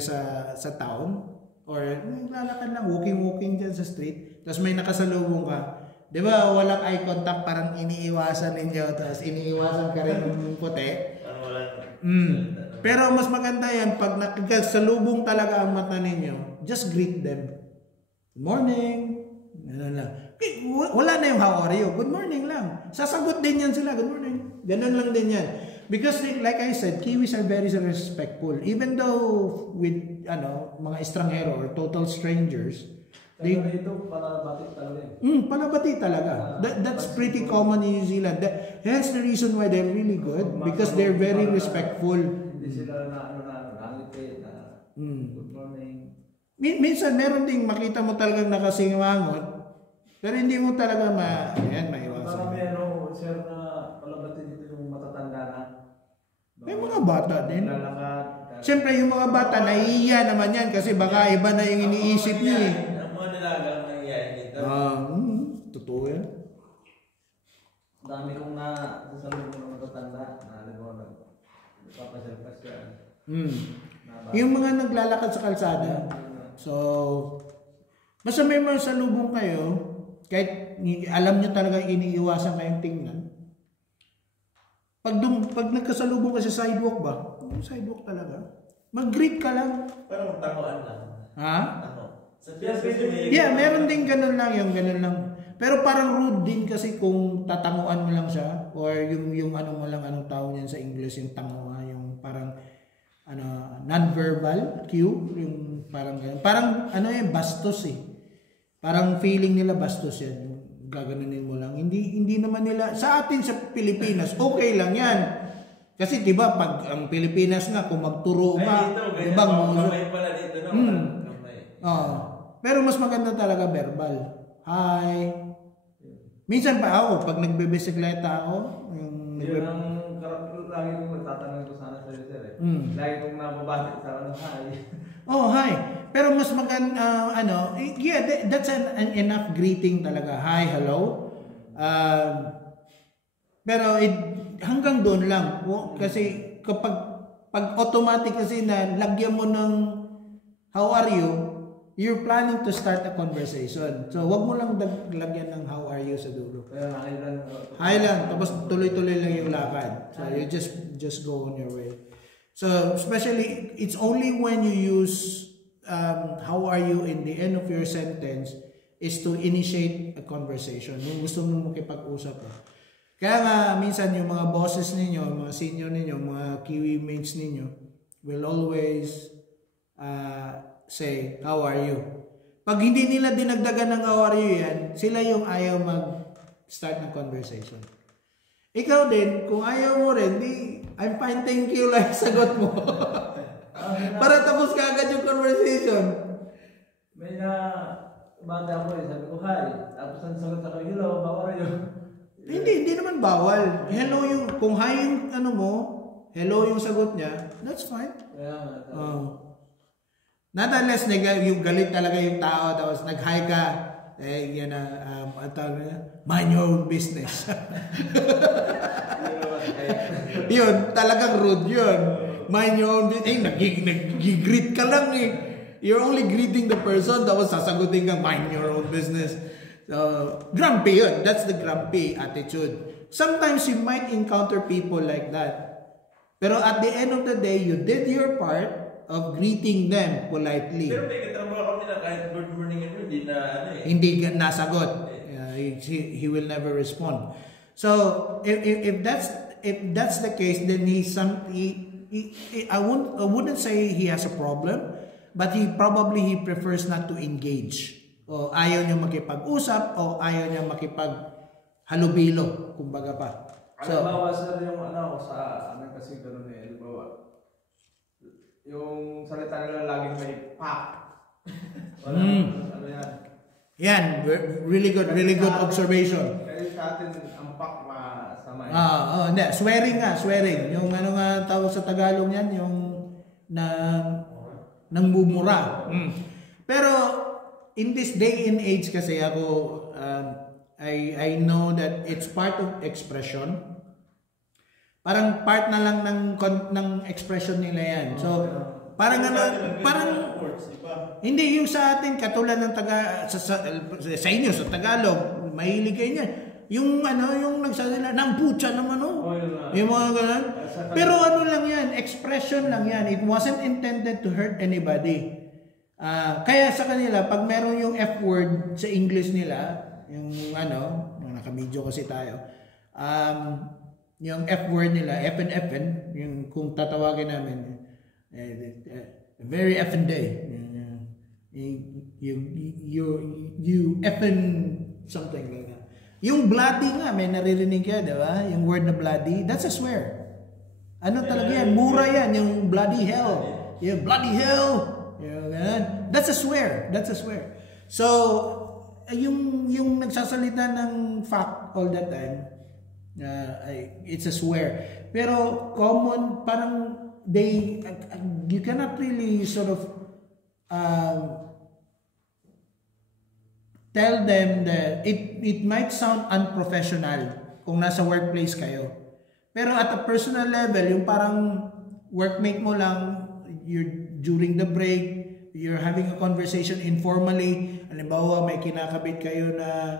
sa town or naglalakad lang walking diyan sa street, tapos may nakasalubong ka. 'Di ba walang eye contact, parang iniiwasan ninyo, tapos iniiwasan ka rin ng puti. Parang wala. Pero mas maganda yan, pag nakasalubong talaga ang mata ninyo, just greet them. Good morning. Ganun lang. Wala na yung how are you. Good morning lang. Sasagot din yan sila. Good morning. Ganun lang din yan. Because like I said, Kiwis are very respectful. Even though with mga estranghero or total strangers, Ito, palabati talaga. Palabati talaga. That's pretty common in New Zealand. That's the reason why they're really good. Because they're very respectful. Hindi sila nangipit na good morning. Minsan meron ding makita mo talagang nakasingangot, pero hindi mo talaga maiwasan. Parang sir na palabati dito yung matatanda na. May mga bata din. Lalakad. Siyempre yung mga bata, nahihiya naman yan kasi baka iba na yung iniisip niya eh. Ang mga nilagang nangyayari dito. Totoo yan. Dami kong nasasalubong ng matatanda na nagpapasyal-pasyal. Yung mga naglalakad sa kalsada. So, basta may masalubong kayo, kahit alam nyo talaga iniiwasan kayong tingnan. Pag nagkasalubong ka sa sidewalk ba? Sidewalk talaga. Mag-greet ka lang. Parang tangoan lang. Ha? Tango. Yeah, meron din ganun lang, yung ganun lang. Pero parang rude din kasi kung tatanguan mo lang siya or yung anong tawag niyan sa English, yung tanguan, yung parang non-verbal cue, yung parang ganun. Parang bastos eh. Parang feeling nila bastos yan. Gaganunin mo lang. Hindi naman nila, sa atin sa Pilipinas, okay lang yan. Kasi 'di ba pag ang Pilipinas nga kung magturo ka, 'di ba kamay pala dito no? Pero mas maganda talaga verbal. Hi. Minsan pa ako pag nagbebisikleta ako, Yun ang lagi kong magtatanong ko sana sa sir eh. Lagi kong nababati sa hi. Hi. Pero mas maganda that's an enough greeting talaga. Hi, hello. Pero hanggang doon lang. Kasi pag automatic kasi na lagyan mo ng how are you, you're planning to start a conversation. So, wag mo lang lagyan ng how are you sa dulo. Hi lang. Tapos tuloy-tuloy lang yung lakad. So, you just go on your way. So, especially, it's only when you use how are you in the end of your sentence is to initiate a conversation. Kung gusto mo makipag-usap. Kaya nga, minsan yung mga bosses ninyo, mga senior ninyo, mga Kiwi mates ninyo will always say, how are you? Pag hindi nila dinagdagan ng how are you yan, sila yung ayaw mag-start ng conversation. Ikaw din, kung ayaw mo rin, I'm fine, thank you lang sagot mo. Para tapos ka agad yung conversation. May banda ko sabi ko, hi. Tapos ang sagot ako, hello, how are you? Hindi naman bawal. Hello kung hi yung hello yung sagot niya, that's fine. Not unless yung galit talaga yung tao, tapos nag-hi ka, mind your own business. Yun, talagang rude yun. Mind your own business. Nag-greet ka lang eh. You're only greeting the person, tapos sasagutin ka, mind your own business. Grumpy yun. That's the grumpy attitude. Sometimes you might encounter people like that. Pero at the end of the day, you did your part of greeting them politely. Pero may katrabaho kami na kahit good morning hindi na hindi nasagot. He will never respond. So if that's the case, then I wouldn't say he has a problem, but he prefers not to engage. O ayaw niya makipag-usap o ayaw niya makipag-halubilo, kumbaga pa. So, bawa sir yung sa amin kasi gano'n yung salita nila laging may pak. Yan. Yan, really good observation. Kaya sa atin ang pak masama. Hindi, swearing. Yung nga tawag sa Tagalog yan, yung nangmumura. Pero in this day and age kasi ako I know that it's part of expression. Parang part na lang ng expression nila yan. So, parang hindi yung sa atin katulad ng sa inyo sa Tagalog, mahilig kayo niyan. Yung nagsasalita ng putya naman Yung mga ganun. Pero ano lang yan, expression lang yan. It wasn't intended to hurt anybody. Kaya sa kanila, pag meron yung F word sa English nila, yung nakamedyo kasi tayo, yung F word nila, FN, yung kung tatawagin namin, very effing day. You effing something like that. Yung bloody nga, may naririnig ka, di ba? Yung word na bloody, that's a swear. Ano talaga yan? Mura yan, yung bloody hell. Yung bloody hell. Yung ganun. That's a swear. That's a swear. So, yung nagsasalita ng fact all the time, it's a swear. Pero common, parang you cannot really sort of tell them that it might sound unprofessional kung nasa workplace kayo. Pero at a personal level, yung parang workmate mo lang, during the break, you're having a conversation informally. Halimbawa, may kinakabit kayo na,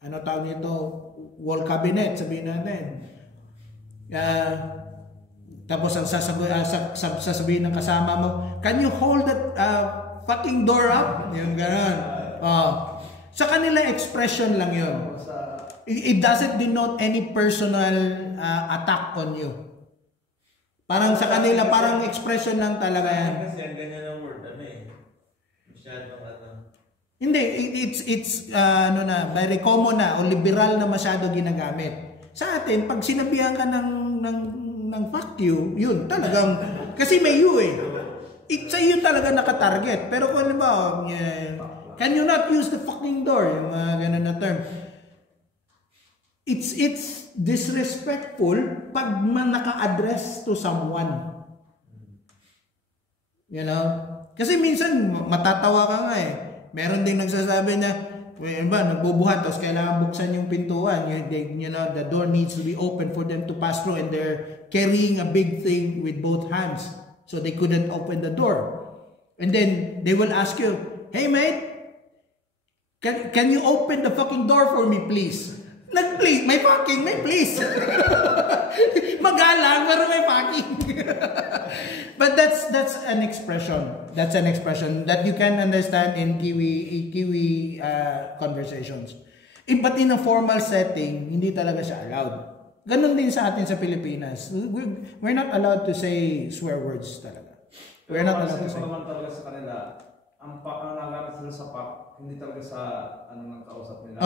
ano tawag nito, wall cabinet, sabihin natin. Tapos ang sasabihin ng kasama mo, can you hold that fucking door up? Yung gano'n. Sa kanila, expression lang yun. It doesn't denote any personal attack on you. Parang sa kanila, parang expression lang talaga yan. Kasi ang ganyan ng word, masyadong Hindi, it's very common na o liberal na masyado ginagamit. Sa atin, pag sinabihan ka ng fuck you, yun talagang, kasi may you eh. Sa iyo talaga nakatarget. Pero kung halimbawa, can you not use the fucking door? Yung mga ganun na term. It's disrespectful pag naka-address to someone. You know? Kasi minsan, matatawa ka nga eh. Meron din nagsasabi na, nagbubuhat, tapos kailangan buksan yung pintuan. The door needs to be open for them to pass through, and they're carrying a big thing with both hands. So they couldn't open the door. And then they will ask you, hey mate, can you open the fucking door for me please? Please, may please. Magalang, pero may fucking. But that's an expression. That's an expression that you can understand in Kiwi conversations. But in a formal setting, hindi talaga siya allowed. Ganon din sa atin sa Pilipinas. We're not allowed to say swear words talaga. We're not allowed to say. Naman talaga sa kanila, ang nagamit sila sa pak, hindi talaga sa ng kausap nila.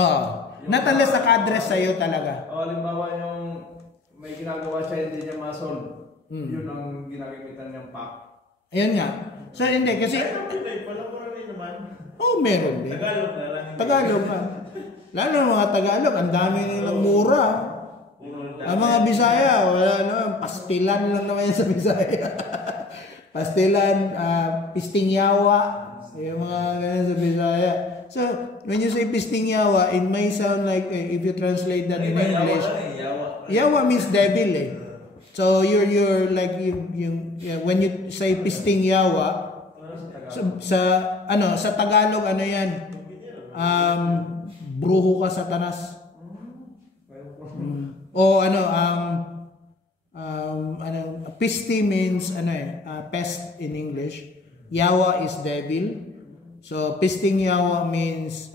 Not unless naka-address sa'yo talaga. Halimbawa yung may ginagawa siya, hindi niya ma-solve. Yun ang ginagamitan niyang pak. Ayun nga. So hindi, kasi... Walang marami naman. Meron din. Tagalog na lang. Tagalog ka. Lalo ng mga Tagalog, ang dami nilang mura. Ang mga Bisaya, wala naman, pastilan lang naman yan sa Bisaya. Pastilan, pistingyawa, yung mga ganyan sa Bisaya. So, when you say pistingyawa, it may sound like, if you translate that in English, yawa means devil eh. So, you're like, when you say pistingyawa, sa Tagalog, ano yan? Bruho ka satanas. O pisti means pest in English. Yawa is devil. So pisting yawa means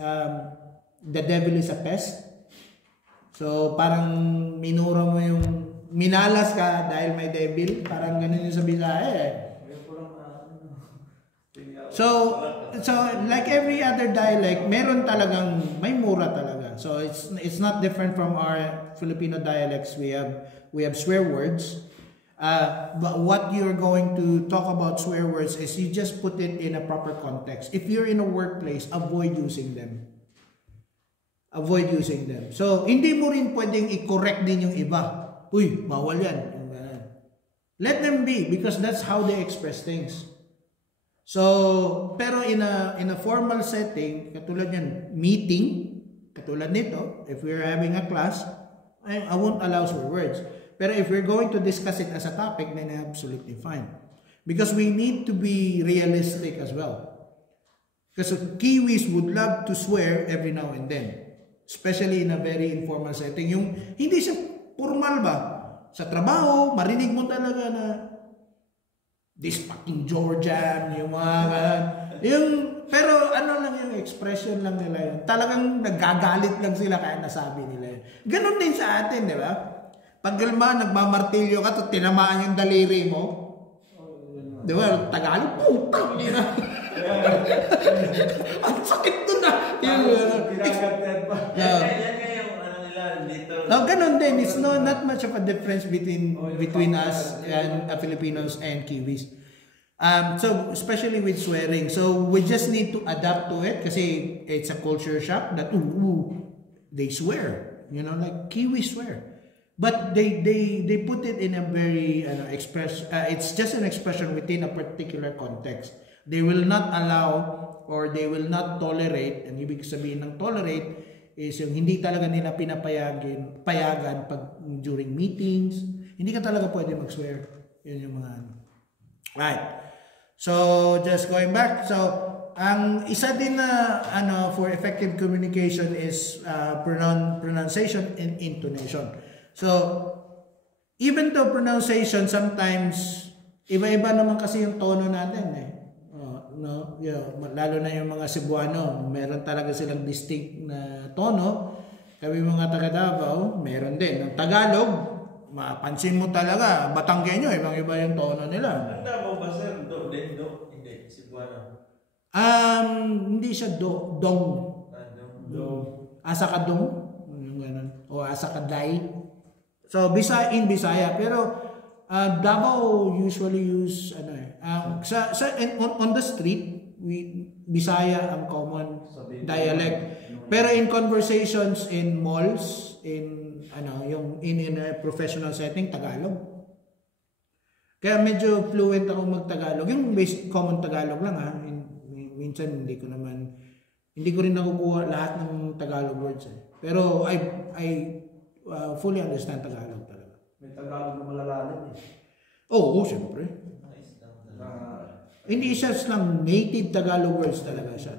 the devil is a pest. So parang minura mo yung minalas ka dahil may devil, parang ganun yung sa Bisaya eh. So like every other dialect, meron talagang may mura talaga. So it's not different from our Filipino dialects. We have swear words. But what you're going to talk about swear words is you just put it in a proper context. If you're in a workplace, avoid using them. Avoid using them. So hindi mo rin pwedeng i-correct din yung iba. Uy, bawal yan. Let them be, because that's how they express things. So, pero in a formal setting, katulad yan, meeting, katulad nito, if we're having a class, I won't allow swear words. Pero if we're going to discuss it as a topic, then absolutely fine. Because we need to be realistic as well. Because Kiwis would love to swear every now and then. Especially in a very informal setting. Yung hindi siya formal ba? Sa trabaho, marinig mo talaga na this fucking Georgian, yung mga pero ano lang yung expression lang nila yun. Talagang nagagalit lang sila kaya nasabi nila yun. Ganon din sa atin, di ba? Pag nagmamartilyo ka, tinamaan yung daliri mo. Di ba? Tagalog, putang ina. Ang sakit doon na. Pinagagad pa. Yan kaya yung ano nila dito. Ganon din. It's not much of a difference between us and Filipinos and Kiwis. So especially with swearing, so we just need to adapt to it kasi it's a culture shock that they swear, like Kiwi swear, but they put it in a very it's just an expression within a particular context. They will not allow or they will not tolerate, and ibig sabihin ng tolerate is yung hindi talaga nila payagan pag during meetings, hindi ka talaga pwede mag-swear. Yun yung mga right. So, just going back. So, ang isa din na for effective communication is pronunciation and intonation. So, even though pronunciation sometimes iba-iba naman kasi yung tono natin lalo na yung mga Cebuano, meron talaga silang distinct na tono. Kami mga taga Davao, meron din. Ang Tagalog, mapansin mo talaga, Batanggenyo, ibang-iba yung tono nila. Ang Davao ba, sir? Hindi, Cebuano. Hindi siya dong. Asa ka dong? O asa ka day. So, Bisaya. Pero, Davao usually use, on the street, Bisaya ang common dialect. Pero in conversations in malls, in a professional setting, Tagalog. Kaya medyo fluent ako mag-Tagalog. Yung basic common Tagalog lang minsan hindi ko rin nakukuha lahat ng Tagalog words Pero I fully understand Tagalog talaga. May Tagalog na malalalim Oo, syempre. Hindi siya lang native Tagalog words talaga siya.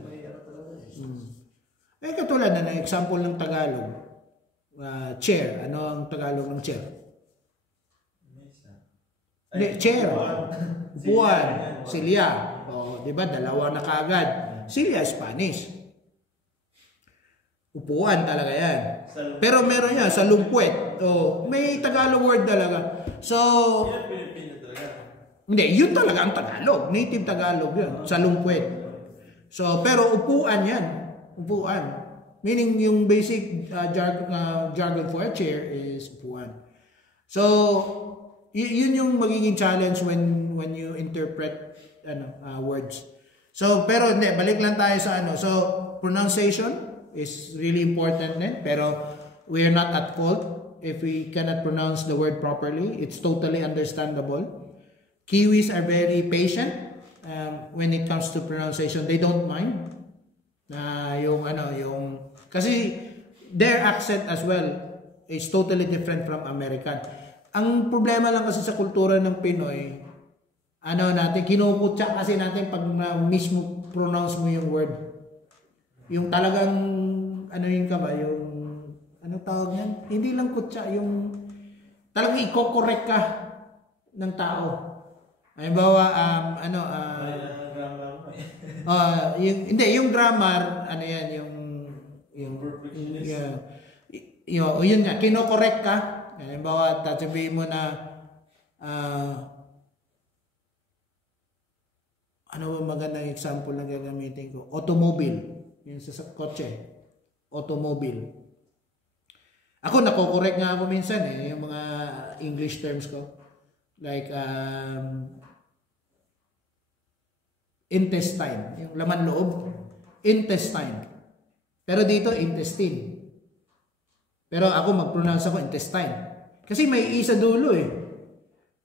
Katulad na example ng Tagalog. Chair. Ano ang Tagalog ng chair? Chair. Upuan. Silya. Di ba? Dalawa na kaagad. Silya, Spanish. Upuan talaga yan. Pero meron yan, salumpwet. May Tagalog word talaga. So, hindi, yun talaga ang Tagalog. Native Tagalog yun. Salumpwet. So, pero upuan yan. Upuan. Meaning yung basic jargon for a chair is upuan. So, yun yung magiging challenge when you interpret words. So, pero hindi, balik lang tayo sa So, pronunciation is really important din. Pero, we are not at fault if we cannot pronounce the word properly. It's totally understandable. Kiwis are very patient when it comes to pronunciation. They don't mind. Kasi their accent as well is totally different from American. Ang problema lang kasi sa kultura ng Pinoy, kinukutsa kasi natin pag mismo pronounce mo yung word. Yung talagang, tawag yan? Hindi lang kutsa, yung talagang i-correct ka ng tao. Halimbawa, yung grammar, yun nga, kino-correct ka. Halimbawa, sabihin mo na, ano ba magandang example na gagamitin ko? Automobile. Yung sa kotse. Automobile. Ako, nako-correct nga ako minsan yung mga English terms ko. Like, intestine. Yung laman loob. Intestine. Pero dito, intestine. Pero ako, mag-pronounce ako intestine. Kasi may isa dulo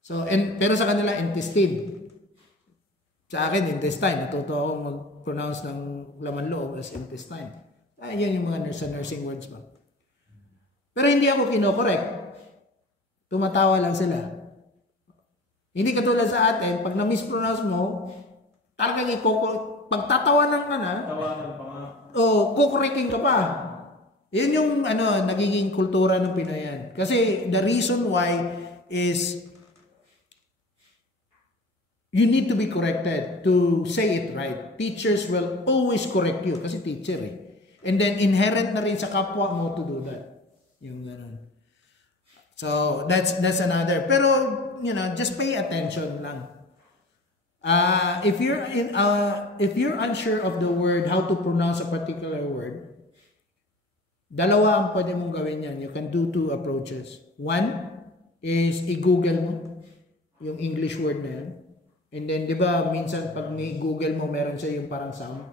So, pero sa kanila, intestine. Sa akin, intestine. Natuto ako mag-pronounce ng laman loob as intestine. Yan yung mga nursing words ba. Pero hindi ako kinokorek. Tumatawa lang sila. Hindi katulad sa atin, pag na-mispronounce mo, talagang pagtatawanan ka na, kukoreking ka pa. Yun yung nagiging kultura ng Pinoy yan. Kasi the reason why is you need to be corrected to say it right. Teachers will always correct you kasi teacher eh. And then inherent na rin sa kapwa mo to do that. Yung ganun. So that's another. Pero just pay attention lang. If you're unsure of the word, how to pronounce a particular word, dalawa ang pwede mong gawin yan. You can do two approaches. One is i-google mo yung English word na yan. And then, di ba, minsan pag ni-google mo, meron siya yung parang sound.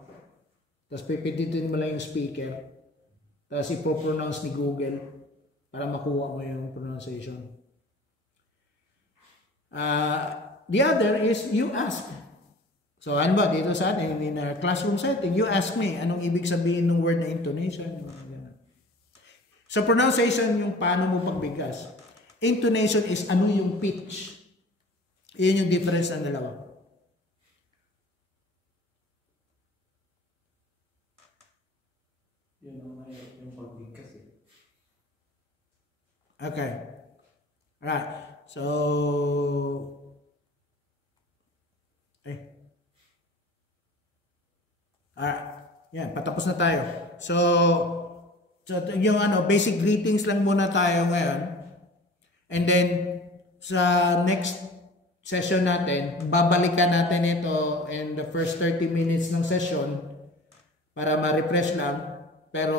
Tapos pipindutin mo lang yung speaker. Tapos i-pronounce ni Google para makuha mo yung pronunciation. The other is you ask. So, ano ba, dito sa atin, in a classroom setting, you ask me, anong ibig sabihin ng word na intonation? So, pronunciation yung paano mo pagbigkas. Intonation is ano yung pitch. Iyon yung difference ng dalawa. Yun ang mahirap yung pagbigkas eh. Okay. Alright. So, alright. Yan, patapos na tayo. So yung basic greetings lang muna tayo ngayon. And then, sa next session natin, babalikan natin ito in the first 30 minutes ng session para ma-refresh lang. Pero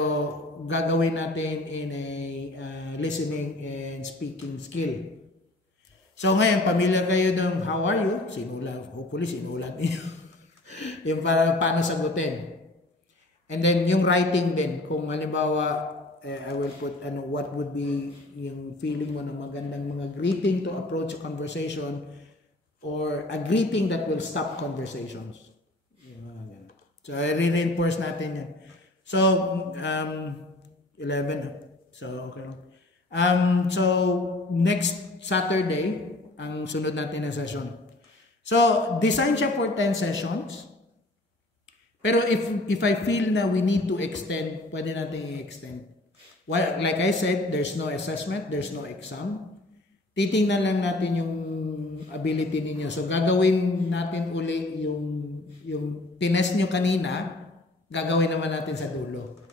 gagawin natin in a listening and speaking skill. So ngayon, familiar kayo ng how are you? Hopefully sinulat niyo. Yung paano sagutin. And then yung writing din. Kung halimbawa, I will put what would be yung feeling mo ng magandang mga greeting to approach a conversation or a greeting that will stop conversations. So I reinforce natin yan. So 11. So okay. So next Saturday ang sunod natin na session. So design siya for 10 sessions. Pero if I feel na we need to extend, pwede natin i-extend. Well, like I said, there's no assessment, there's no exam. Titingnan lang natin yung ability ninyo. So gagawin natin uli yung tinest nyo kanina, gagawin naman natin sa dulo.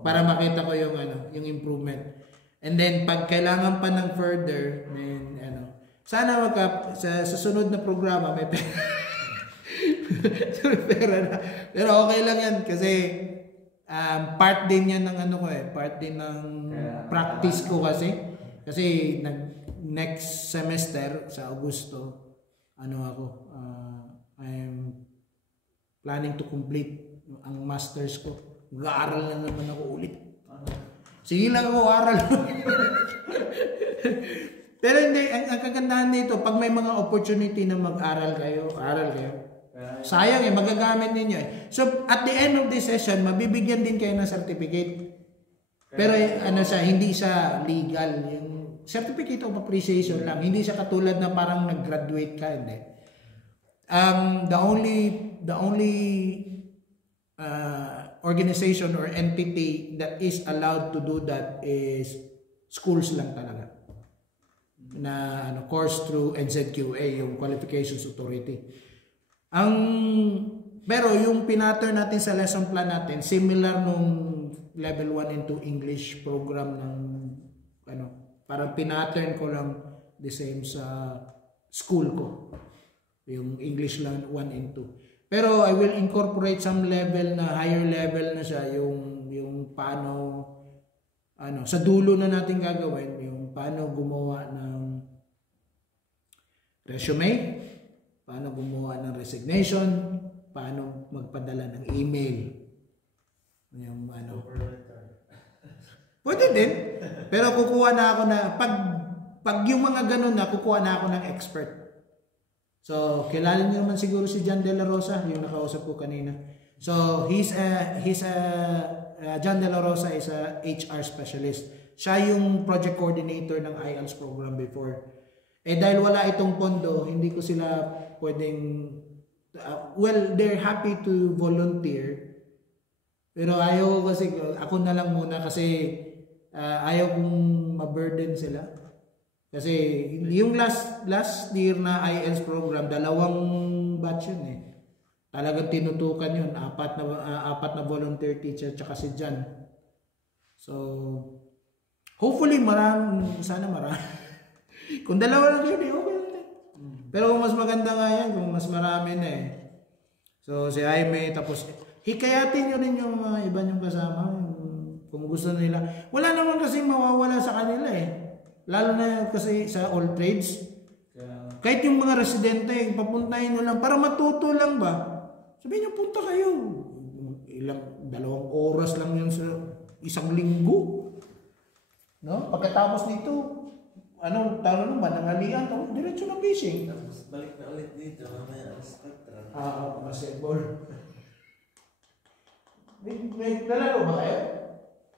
Para makita ko yung improvement. And then pag kailangan pa ng further, then sana sa susunod na programa may pera na. Pero okay lang yan kasi part din yan ng part din ng practice ko kasi next semester sa Agosto I'm planning to complete ang masters ko. Mag-aaral na naman ako ulit. Sige lang ako aral. Pero hindi, ang kagandahan dito, pag may mga opportunity na mag-aral kayo, aral kayo. Sayang magagamit ninyo eh. So, at the end of this session, mabibigyan din kayo ng certificate. Pero hindi siya legal. Yung certificate of appreciation lang. Hindi siya katulad na parang nag-graduate ka. Hindi. The only organization or entity that is allowed to do that is schools lang talaga. Na course through NZQA, yung Qualifications Authority. Pero yung pinattern natin sa lesson plan natin, similar nung level 1 and 2 English program ng parang pinattern ko lang the same sa school ko. Yung English lang 1 and 2. Pero I will incorporate some level na higher level na siya, yung paano sa dulo na natin gagawin, yung paano gumawa ng resume, paano gumawa ng resignation, paano magpadala ng email. Yung Pwede din. Pero kukuha na ako pag yung mga ganun na, kukuha na ako ng expert. So, kilala niyo naman siguro si John De La Rosa, yung nakausap ko kanina. So, John De La Rosa is a HR specialist. Siya yung project coordinator ng IELTS program before. Dahil wala itong pondo, hindi ko sila pwedeng they're happy to volunteer. Pero ayaw ko kasi, ako na lang muna kasi ayaw kong ma-burden sila. Kasi yung last year na IELTS program, 2 batch yun eh. Talagang tinutukan yun, 4 na volunteer teacher tsaka si Jan. So hopefully sana marami. Kung 2 lang yun, okay lang din. Pero kung mas maganda nga yan, kung mas marami na eh. So si Jaime, tapos hikayatin nyo rin yung mga iba nyong kasama, kung gusto nila. Wala naman kasi mawawala sa kanila eh. Lalo na kasi sa all trades. Kahit yung mga residente, papuntahin nyo lang para matuto lang ba. Sabihin nyo, punta kayo. 2 oras lang yun sa 1 linggo. No? Pagkatapos nito, tawag naman, nanghalian, diretso ng fishing. Tapos balik na ulit dito, mamaya alas 4. Basketball. May nalaro ba kayo?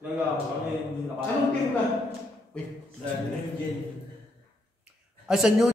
Kaya kami hindi Anong team ka? Sa New Gen. Ay, sa New